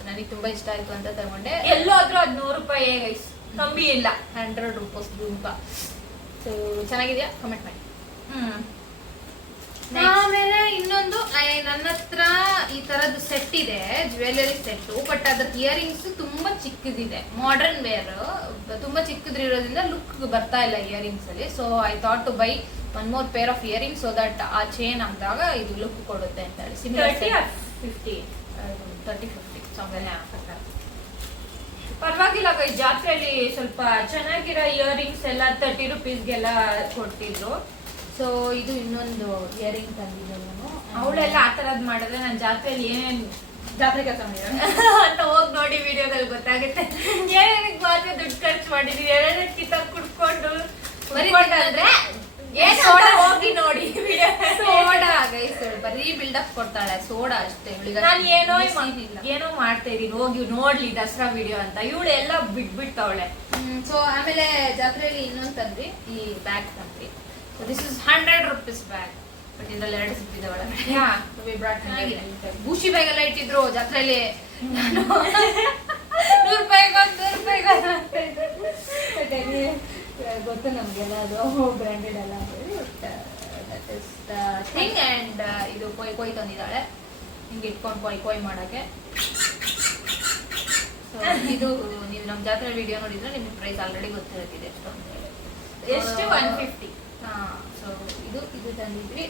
ನನಗೆ ತುಂಬಾ ಇಷ್ಟ ಆಯ್ತು ಅಂತ ತಗೊಂಡೆ. ಎಲ್ಲೋದ್ರೂ 100 ರೂಪಾಯಿ ಗೈಸ್, ಕಮ್ಮಿ ಇಲ್ಲ. 100 ರೂಪೀಸ್ ಜುಮ್ಕಾ. ಸೊ ಚೆನ್ನಾಗಿದ್ಯಾ? ಕಮೆಂಟ್ ಮಾಡಿ. ಆಮೇಲೆ ಇನ್ನೊಂದು ನನ್ನ ಹತ್ರ ಈ ತರದ್ದು ಸೆಟ್ ಇದೆ, ಜ್ಯುವೆಲರಿ ಸೆಟ್. ಬಟ್ ಅದ್ರ ಇಯರಿಂಗ್ಸ್ ತುಂಬಾ ಚಿಕ್ಕದಿದೆ. ಮಾಡರ್ನ್ ವೇರ್ ತುಂಬಾ ಚಿಕ್ಕದಿರೋದ್ರಿಂದ ಲುಕ್ ಬರ್ತಾ ಇಲ್ಲ ಇಯರಿಂಗ್ಸ್ ಅಲ್ಲಿ. So I thought to buy one more pair of earring so that ಆ ಚೇನ್ ಹಾಕಿದಾಗ ಇದು ಲುಕ್ ಕೊಡುತ್ತೆ ಅಂತ ಹೇಳಿ ಸಿಮಿಲರ್ 30 or 50 30-50 ಪರವಾಗಿಲ್ಲ ಗೈ, ಜಾತ್ರೆಯಲ್ಲಿ ಸ್ವಲ್ಪ ಚೆನ್ನಾಗಿರೋ ಇಯರಿಂಗ್ಸ್ ಎಲ್ಲ 30 rupeesಗೆಲ್ಲ ಕೊಡ್ತಿದ್ರು. ಸೊ ಇದು ಇನ್ನೊಂದು ಇಯರಿಂಗ್ ತಂದಿದ್ದೆ ನಾನು. ಅವಳೆಲ್ಲ ಆ ತರದ್ ಮಾಡಿದ್ರೆ ನಾನು ಜಾತ್ರೆಯಲ್ಲಿ ಏನೇನ್ ಜಾತ್ರೆ ಕೆಲಸ ಮಾಡಿದ್ರೆ ಅಂತ ಹೋಗಿ ನೋಡಿ ವಿಡಿಯೋದಲ್ಲಿ ಗೊತ್ತಾಗುತ್ತೆ. ಏನೇನಕ್ಕೆ ಮಾತ್ರ ದುಡ್ಡು ಖರ್ಚು ಮಾಡಿದೀವಿ, ಏನೇನಕ್ಕೆ ಕಿತ್ತಾಕ್ ಕುಡ್ಕೊಂಡು ಅಂದ್ರೆ ಹೋಗಿ ನೋಡಿ ಸೋಡಾ ಗೈಸ್, ಬರೀ ಬಿಲ್ಡಪ್ ಕೊಡ್ತಾಳೆ ಸೋಡಾ ಅಷ್ಟೇ. ನಾನು ಏನೋ ಮಾಡ್ತಾ ಇದೀನಿ, ಹೋಗಿ ನೋಡ್ಲಿ ದಸರಾ ವಿಡಿಯೋ ಅಂತ. ಇವಳು ಎಲ್ಲ ಬಿಟ್ಬಿಡ್ತಾವಳೆ. ಸೊ ಆಮೇಲೆ ಜಾತ್ರೆಯಲ್ಲಿ ಇನ್ನೊಂದು ತಂದ್ರಿ, ಈ ಬ್ಯಾಗ್ ತಂದ್ರಿ. So this is 100 rupees bag, but ಇದ್ರಲ್ಲಿ 2 ಸಿಕ್ಕಿದೆ ಒಳಗಡೆ. ಬೂಶಿ ಬ್ಯಾಗ್ ಎಲ್ಲ ಇಟ್ಟಿದ್ರು ಜಾತ್ರೆಯಲ್ಲಿ. ನಾನು 100 ರೂಪಾಯಿಗೆ ಗೊತ್ತು ನಮ್ಗೆಲ್ಲ, ಅದು ಬ್ರಾಂಡೆಡ್ ಎಲ್ಲ that is the thing. And ಇದು ಕೊಯ್ ತಂದಿದ್ದಾಳೆ, ಹಿಂಗೆ ಇಟ್ಕೊಂಡು ಕೊಯ್ ಮಾಡಕ್ಕೆ. ಸೊ ಇದು ನೀವು ನಮ್ಮ ಜಾತ್ರೆ ವಿಡಿಯೋ ನೋಡಿದ್ರೆ ನಿಮ್ಗೆ ಪ್ರೈಸ್ ಆಲ್ರೆಡಿ ಗೊತ್ತಿರುತ್ತೆ ಎಷ್ಟು ಅಂತ ಹೇಳಿ. ಎಷ್ಟು 150. ಸೊ ಇದು ತಂದಿದ್ವಿ.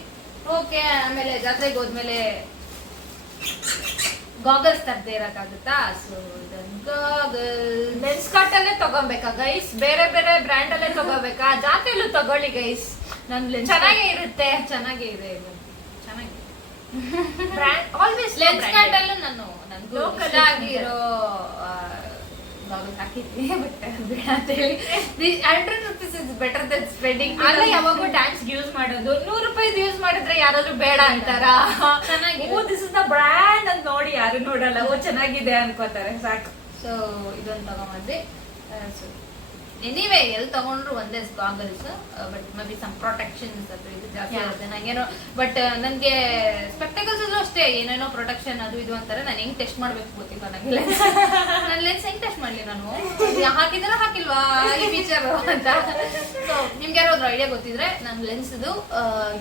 ಓಕೆ, ಆಮೇಲೆ ಜಾತ್ರೆಗೆ ಹೋದ್ಮೇಲೆ ಗಾಗಲ್ಸ್ ತರದೇ ಇರಕ್ಕಾಗುತ್ತಾ? ಸೊ ಗಾಗಲ್ಸ್ ಲೆನ್ಸ್ ಕಟ್ ಅಲ್ಲೇ ತಗೋಬೇಕಾ ಗೈಸ್? ಬೇರೆ ಬೇರೆ ಬ್ರ್ಯಾಂಡ್ ಅಲ್ಲೇ ತಗೋಬೇಕಾ? ಜಾತ್ರೆಲ್ಲೂ ತಗೊಳ್ಳಿ ಗೈಸ್, ನನ್ ಲೆನ್ಸ್ ಚೆನ್ನಾಗೇ ಇರುತ್ತೆ. ಚೆನ್ನಾಗೇ ಇದೆ, ಚೆನ್ನಾಗಿದೆ ಬ್ರ್ಯಾಂಡ್ ಆಲ್ವೇಸ್. ಲೆನ್ಸ್ ಕಟ್ ಅಲ್ಲೂ ನಾನು ನನ್ಗೂ ಇಷ್ಟ ಆಗಿರೋ ಗಾಗಲ್ಸ್ ಹಾಕಿದ್ವಿ, ಬಟ್ ಬೇಡ ಅಂತ ಹೇಳಿ. 100 rupees is better than spending. ಅಲ್ಲ, ಯಾವಾಗೂ ಡ್ಯಾನ್ಸ್ ಯೂಸ್ ಮಾಡೋದು 100 ರೂಪಾಯಿ ಯೂಸ್ ಮಾಡಿದ್ರೆ ಯಾರಾದ್ರೂ ಬೇಡ ಅಂತಾರ? ಚೆನ್ನಾಗಿದೆ, ದಿಸ್ ಇಸ್ ದ ಬ್ರ್ಯಾಂಡ್ ಅಂತ ನೋಡಿ ಯಾರು ನೋಡಲ್ಲ, ಓ ಚೆನ್ನಾಗಿದೆ ಅನ್ಕೋತಾರೆ ಸಾಕು. ಸೊ ಇದೊಂದು ತಗೊಂಡ್ಬಂದ್ವಿ. ಸೊ ಎನಿವೇ ಎಲ್ಲಿ ತಗೊಂಡ್ರು ಒಂದೇ goggles, but maybe some protections ಅದು ಇದು ಜಾಸ್ತಿ ಇರುತ್ತೆ ನಂಗೇನೋ. ಬಟ್ ನನಗೆ ಸ್ಪೆಕ್ಟಕಲ್ಸ್ ಅಲ್ಲೂ ಅಷ್ಟೇ ಏನೇನೋ ಪ್ರೊಟೆಕ್ಷನ್ ಅದು ಇದು ಅಂತಾರೆ. ನಾನು ಹೆಂಗ್ ಟೆಸ್ಟ್ ಮಾಡ್ಬೇಕು ಗೊತ್ತಿಲ್ಲ ನನಗೆ. ನನ್ನ ಲೆನ್ಸ್ ಹೆಂಗ್ ಟೆಸ್ಟ್ ಮಾಡ್ಲಿ ನಾನು? ಹಾಕಿದ್ರ ಹಾಕಿಲ್ವಾ ಈ ಫೀಚರ್ ಅಂತ. ಸೊ ನಿಮ್ಗೆ ಯಾರಾದ್ರೂ ಐಡಿಯಾ ಗೊತ್ತಿದ್ರೆ ನನ್ನ ಲೆನ್ಸ್ದು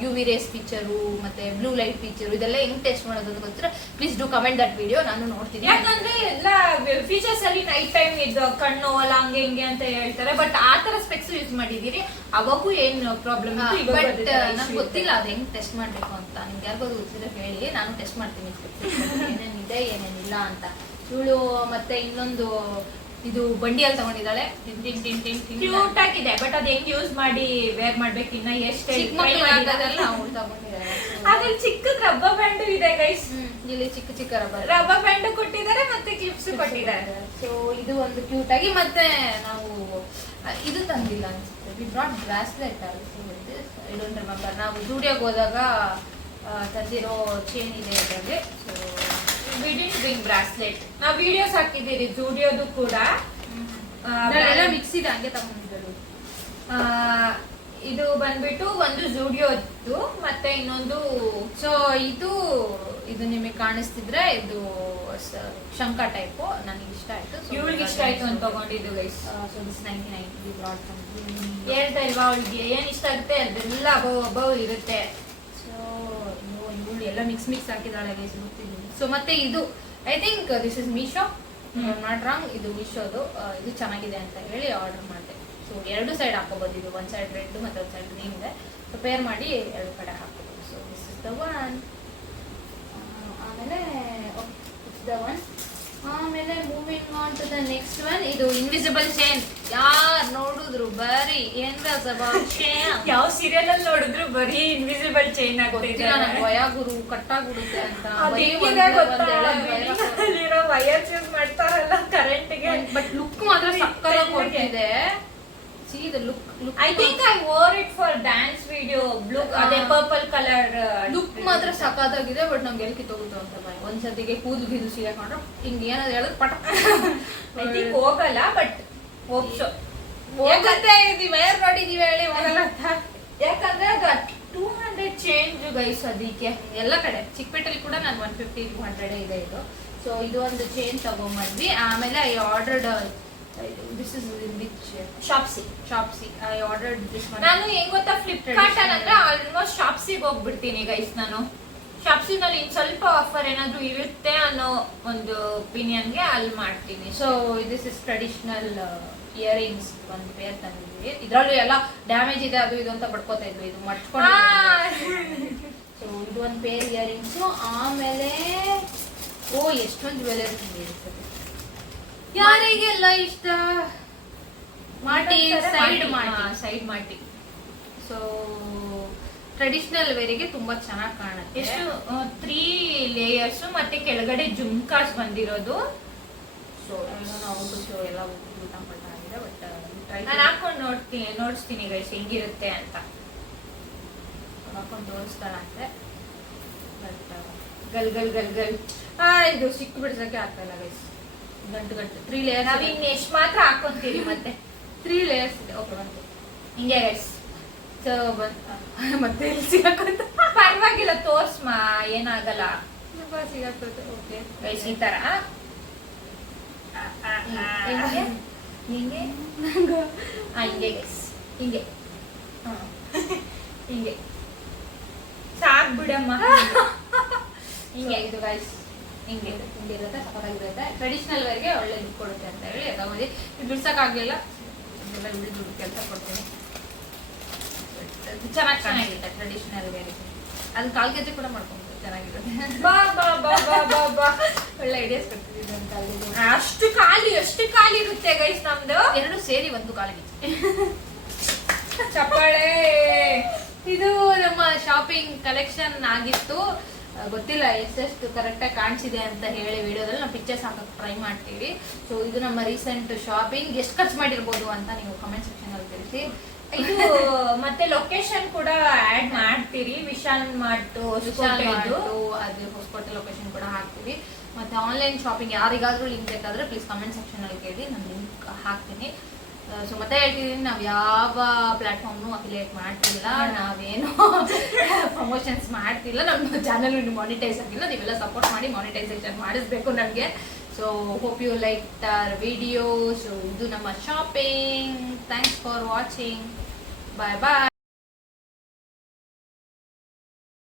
UV ರೇಸ್ ಫೀಚರು ಮತ್ತೆ ಬ್ಲೂ ಲೈಟ್ ಫೀಚರು ಇದೆಲ್ಲ ಹೆಂಗ್ ಟೆಸ್ಟ್ ಮಾಡೋದು ಅಂತ ಗೊತ್ತಿದ್ರೆ please do comment that video, ನಾನು ನೋಡ್ತೀನಿ. ಯಾಕಂದ್ರೆ ಎಲ್ಲ ಫೀಚರ್ಸ್ ಅಲ್ಲಿ ನೈಟ್ ಟೈಮ್ ಇದು ಕಣ್ಣು ಅಲ್ಲ ಹಂಗೆ ಹಿಂಗೆ ಅಂತ ಹೇಳ್ತಾರೆ. ಬಟ್ ಆ ತರ ಸ್ಪೆಕ್ಸ್ ಯೂಸ್ ಮಾಡಿದೀರಿ, ಅವಾಗೂ ಏನ್ ಪ್ರಾಬ್ಲಮ್ ಇತ್ತು. ಬಟ್ ನಂಗೆ ಗೊತ್ತಿಲ್ಲ ಅದು ಹೆಂಗ್ ಟೆಸ್ಟ್ ಮಾಡ್ಬೇಕು ಅಂತ. ನಿಮ್ಗೆ ಯಾರಿಗಾದ್ರು ಗೊತ್ತಿದ್ರೆ ಹೇಳಿ, ನಾನು ಟೆಸ್ಟ್ ಮಾಡ್ತೀನಿ ಏನೇನಿದೆ ಏನೇನಿಲ್ಲ ಅಂತ. ಇವಳು ಮತ್ತೆ ಇನ್ನೊಂದು ಇದು ಬಂಡಿಯಲ್ಲಿ ತಗೊಂಡಿದ್ದಾಳೆ, ಕ್ಯೂಟ್ ಆಗಿದೆ. ಬಟ್ ಅದ್ ಹೆಂಗ್ ಯೂಸ್ ಮಾಡಿ ವೇರ್ ಮಾಡ್ಬೇಕು ಇನ್ನ ಎಷ್ಟು ಅವಳು ತಗೊಂಡಿದ್ದಾಳೆ. ಅದ್ರಲ್ಲಿ ಚಿಕ್ಕದ್ ರಬ್ಬರ್ ಬ್ಯಾಂಡ್ ಇದೆ ಗೈಸ್, ಇಲ್ಲಿ ಚಿಕ್ಕ ಚಿಕ್ಕ ರಬ್ಬರ್ ಬ್ಯಾಂಡ್ ಕೊಟ್ಟಿದ್ದಾರೆ ಮತ್ತೆ ಕ್ಲಿಪ್ಸ್ ಕೊಟ್ಟಿದ್ದಾರೆ. ಸೊ ಇದು ಒಂದು ಕ್ಯೂಟ್ ಆಗಿ. ಮತ್ತೆ ನಾವು ಇದು ತಂದಿಲ್ಲ ಅನ್ಸುತ್ತೆ, we brought bracelet. I don't remember. ನಾವು ಸ್ಟುಡಿಯೋಗೆ ಹೋದಾಗ ತಂದಿರೋ ಚೇನ್ ಇದೆ ಇದರಲ್ಲಿ. So we didn't bring bracelet. ನಾವು ವಿಡಿಯೋಸ್ ಹಾಕಿದ್ದೀರಿ ಜೂಡಿಯೋದು ಕೂಡ. ಎಲ್ಲ ಮಿಕ್ಸ್ ಇದೆ, ಹಂಗೆ ತಗೊಂಡಿದ್ದರು. ಇದು ಬಂದ್ಬಿಟ್ಟು ಒಂದು ಜೂಡಿಯೋದು ಮತ್ತೆ ಇನ್ನೊಂದು. ಸೊ ಇದು ನಿಮಗೆ ಕಾಣಿಸ್ತಿದ್ರೆ ಇದು ಶಂಕ ಟೈಪ್, ನನಗೆ ಇಷ್ಟ ಆಯ್ತು. ಇವಳಿಗೆ ಇಷ್ಟ ಆಯ್ತು ಅಂತ ತಗೊಂಡಿದ್ದು ಗೈಸ್. ಸೊ ದಿಸ್ 99 ಹೇಳ್ತಾ ಇಲ್ವಾ, ಅವಳಿಗೆ ಏನ್ ಇಷ್ಟ ಆಗುತ್ತೆ ಅದೆಲ್ಲ ಅಬವ್ ಇರುತ್ತೆ. ಸೊ ಇವಳು ಎಲ್ಲ ಮಿಕ್ಸ್ ಹಾಕಿದಾಳೆ ಗೈಸ್, ಗೊತ್ತಿಲ್ಲ. ಸೊ ಮತ್ತೆ ಇದು I think this is Meesho, not wrong. ಇದು ಮೀಶೋದು. ಇದು ಚೆನ್ನಾಗಿದೆ ಅಂತ ಹೇಳಿ ಆರ್ಡರ್ ಮಾಡಿದೆ. ಸೊ 2 ಸೈಡ್ ಹಾಕೋಬಹುದು, ಇದು ಒಂದು ಸೈಡ್ ರೆಡ್ ಮತ್ತೆ ಒಂದು ಸೈಡ್ ಗ್ರೀನ್ ಇದೆ. ಸೊ ಪೇರ್ ಮಾಡಿ 2 ಕಡೆ ಹಾಕೋಬಹುದು. So this is the one. ಆಮೇಲೆ ಇಟ್ಸ್ ದ ಒನ್. ಆಮೇಲೆ moving on to the next one. ಇದು ಇನ್ವಿಸಿಬಲ್ ಚೈನ್. ಯಾರು ನೋಡಿದ್ರು ಬರೀ ಯಾವ ಸೀರಿಯಲ್ ಅಲ್ಲಿ ನೋಡಿದ್ರು ಬರೀ ಇನ್ವಿಸಿಬಲ್ ಚೈನ್ ಗೊತ್ತಿಲ್ಲ ನಂಗೆ. ವಯಾಗುರು ಕಟ್ಟಾಗ್ಬಿಡುತ್ತೆ ಅಂತ ವೈರ್ ಯೂಸ್ ಮಾಡ್ತಾರಲ್ಲ ಕರೆಂಟ್ ಗೆ. ಬಟ್ ಲುಕ್ ಮಾತ್ರ ಸಕ್ಕತ್ತಾಗಿ ಕೊಡ್ತಿದೆ. See the look. I think I wore it for dance video. Blue, ಅದೇ ಪರ್ಪಲ್ ಕಲರ್ ಲುಕ್ ಮಾತ್ರ ಸಕ್ಕತ್ತಾಗಿದೆ. ಬಟ್ ನಮ್ಗೆ ಎಲ್ಲಿ ಕಿತ್ತೋಗುತ್ತೆ ಅಂತ ಭಯ. ಒಂದ್ಸತಿಗೆ ಕೂದಲು ಗೀದು ಸಿಗಾಕೊಂಡ್ರೆ ಹಿಂಗೆ ಏನಾದ್ರು ಹೇಳಿದ್ರೆ ಪಟ ಐ ಥಿಂಕ್ ಹೋಗಲ್ಲ, ಬಟ್ ಹೋಗ್ಸೋ ಹೋಗುತ್ತೆ. ಇದು ವೈರ್ ನೋಡಿದೀವಿ ಹೇಳಿ ಹೋಗಲ್ಲ ಅಂತ. ಯಾಕಂದ್ರೆ ಅದು 200 ಚೇಂಜ್ ಗೈಸ್. ಅದಕ್ಕೆ ಎಲ್ಲ ಕಡೆ ಚಿಕ್ಕಪೇಟೆಲಿ ಕೂಡ ನಾನು 150-200 ಇದೆ ಇದು. ಸೊ ಇದು ಒಂದು ಚೇನ್ ತಗೊಂಡ್ಬಂದ್ವಿ. ಆಮೇಲೆ I ordered this is in which Shopsy. I ordered this one. ನಾನು ಹೆಂಗ್ ಗೊತ್ತಾ, ಫ್ಲಿಪ್ಕಾರ್ಟ್ ಅಂದ್ರೆ ಆಲ್ಮೋಸ್ಟ್ ಶಾಪ್ಸಿಗೆ ಹೋಗ್ಬಿಡ್ತೀನಿ ಗೈಸ್. ನಾನು ಶಾಪ್ಸಿನಲ್ಲಿ ಇನ್ ಸ್ವಲ್ಪ ಆಫರ್ ಏನಾದ್ರು ಇರುತ್ತೆ ಅನ್ನೋ ಒಂದು ಒಪಿನಿಯನ್ಗೆ ಅಲ್ಲಿ ಮಾಡ್ತೀನಿ. So this is traditional earrings ಒಂದು ಪೇರ್ ತಂದಿದ್ವಿ. ಇದ್ರಲ್ಲೂ ಎಲ್ಲ ಡ್ಯಾಮೇಜ್ ಇದೆ ಅದು ಇದು ಅಂತ ಪಡ್ಕೋತಾ ಇದ್ವಿ, ಇದು ಮಟ್ಕೊಂಡು. ಸೊ ಇದು ಒಂದು ಪೇರ್ ಇಯರಿಂಗ್ಸ್. ಆಮೇಲೆ ಎಷ್ಟೊಂದು ಜ್ಯುವೆಲರಿ ಇರ್ತದೆ, ಯಾರಿಗೆಲ್ಲ ಇಷ್ಟ ಮಾಡಿ ಸೈಡ್ ಮಾಡಿ. ಸೊ ಟ್ರೆಡಿಷನಲ್ ವೇರಿಗೆ ತುಂಬಾ ಚೆನ್ನಾಗಿ ಕಾಣುತ್ತೆ. ಎಷ್ಟು 3 ಲೇಯರ್ಸ್ ಮತ್ತೆ ಕೆಳಗಡೆ ಜುಮ್ಕಾಸ್ ಬಂದಿರೋದು. ಸೊ ನಾವು ಎಲ್ಲ ಊಟ ಆಗಿದೆ, ಬಟ್ ನಾನು ಹಾಕೊಂಡು ನೋಡಿಸ್ತೀನಿ ಗೈಸ್ ಹೆಂಗಿರುತ್ತೆ ಅಂತ. ಹಾಕೊಂಡು ತೋರಿಸ್ತಾಳಂತೆ, ಬಟ್ ಗಲ್ ಗಲ್ ಗಲ್ ಗಲ್ ಇದು ಸಿಕ್ಕು ಬಿಡ್ಸಕ್ಕೆ ಆಗ್ತಾಯಿಲ್ಲ ಗೈಸ್. ಗಂಟು 3 ಲೇಯರ್ಸ್. ನಾವ್ ಇನ್ ಎಷ್ಟು ಮಾತ್ರ ಹಾಕೊಂತೀವಿ ಮತ್ತೆ 3 ಲೇಯರ್ಸ್ ಇದೆ. ಓಕೆ ಬಂತು ಹಿಂಗೆ ಗೈಸ್. ಸೊ ಮತ್ತೆ ಇಲ್ಲಿ ಸಿಗಾಕಂತ ಪರವಾಗಿಲ್ಲ ತೋರ್ಸ್ಮ, ಏನಾಗಲ್ಲ. ಸಿಗಾಕೋದು. ಓಕೆ ಗೈಸ್ ಈ ತರ ಹಿಂಗೆ ಹಿಂಗೆ ಹಿಂಗೆ ಗೈಸ್ ಹಿಂಗೆ ಹಿಂಗೆ ಸಾಕ್ ಬಿಡಮ್ಮ. ಹಿಂಗೆ ಇದು ಗೈಸ್ ಹಿಂಗೆ ಹಿಂಗಿರುತ್ತೆ, ಸಖತ್ತಾಗಿರುತ್ತೆ. ಟ್ರೆಡಿಷನಲ್ ವೇರ್ಗೆ ಒಳ್ಳೆ ದುಡ್ಡು ಕೊಡುತ್ತೆ ಅಂತ ಹೇಳಿ ತಗೊಂಡು ಇದು ಬಿಡ್ಸಕ್ಕಾಗಲಿಲ್ಲ, ದುಡ್ಡು ಕೆಲಸ ಕೊಡ್ತೀನಿ. ಚೆನ್ನಾಗಿರುತ್ತೆ ಟ್ರೆಡಿಷನಲ್ ವೇರಿಗೆ. ಅದು ಕಾಲ್ಗೆಜ್ಜೆ ಕೂಡ ಮಾಡ್ಕೊಂಡು ಚೆನ್ನಾಗಿರುತ್ತೆ. ಬಾ ಬಾ ಬಾ ಬಾ ಬಾ ಬಾ ಒಳ್ಳೆ ಐಡಿಯಾಸ್ ಕೊಡ್ತಿದ್ದೀವಿ ನನ್ನ ಕಾಲ್ಗೆಜ್ಜೆ. ಎಷ್ಟು ಖಾಲಿ ಇರುತ್ತೆ ಗೈಸ್ ನಮ್ದು. 2 ಸೇರಿ 1 ಕಾಲ್ಗೆಜ್ಜೆ. ಚಪ್ಪಾಳೆ. ಇದು ನಮ್ಮ ಶಾಪಿಂಗ್ ಕಲೆಕ್ಷನ್ ಆಗಿತ್ತು. ಗೊತ್ತಿಲ್ಲ ಎಷ್ಟೆಷ್ಟು ಕರೆಕ್ಟಾಗಿ ಕಾಣಿಸಿದೆ ಅಂತ ಹೇಳಿ ವಿಡಿಯೋದಲ್ಲಿ ನಾವು ಪಿಕ್ಚರ್ಸ್ ಹಾಕಕ್ಕೆ ಟ್ರೈ ಮಾಡ್ತೀವಿ. ಸೊ ಇದು ನಮ್ಮ ರೀಸೆಂಟ್ ಶಾಪಿಂಗ್. ಎಷ್ಟು ಖರ್ಚು ಮಾಡಿರ್ಬೋದು ಅಂತ ನೀವು ಕಮೆಂಟ್ ಸೆಕ್ಷನ್ ಅಲ್ಲಿ ತಿಳಿಸಿ. ಇದು ಮತ್ತೆ ಲೊಕೇಶನ್ ಕೂಡ ಆಡ್ ಮಾಡ್ತೀರಿ. ವಿಶಾಲ್ ಮಾರ್ಟ್ ಅದು ಹೊಸಕೋಟೆ ಲೊಕೇಶನ್ ಕೂಡ ಹಾಕ್ತೀವಿ. ಮತ್ತೆ ಆನ್ಲೈನ್ ಶಾಪಿಂಗ್ ಯಾರಿಗಾದ್ರೂ ಲಿಂಕ್ ಬೇಕಾದ್ರೆ ಪ್ಲೀಸ್ ಕಮೆಂಟ್ ಸೆಕ್ಷನ್ ಅಲ್ಲಿ ಕೇಳಿ, ನಾನು ಲಿಂಕ್ ಹಾಕ್ತೀನಿ. ಸೊ ಮತ್ತೆ ಹೇಳ್ತಿದ್ದೀನಿ, ನಾವು ಯಾವ ಪ್ಲಾಟ್ಫಾರ್ಮ್ನು ಅಫಿಲಿಯೇಟ್ ಮಾಡ್ತಿಲ್ಲ, ನಾವೇನು ಪ್ರಮೋಷನ್ಸ್ ಮಾಡ್ತಿಲ್ಲ. ನಮ್ಮ ಚಾನಲ್ ಮಾನಿಟೈಸ್ ಆಗಿಲ್ಲ, ನೀವೆಲ್ಲ ಸಪೋರ್ಟ್ ಮಾಡಿ ಮಾನಿಟೈಸೇಷನ್ ಮಾಡಿಸ್ಬೇಕು ನನಗೆ. So hope you like our video. So ಇದು ನಮ್ಮ shopping. Thanks for watching. Bye bye.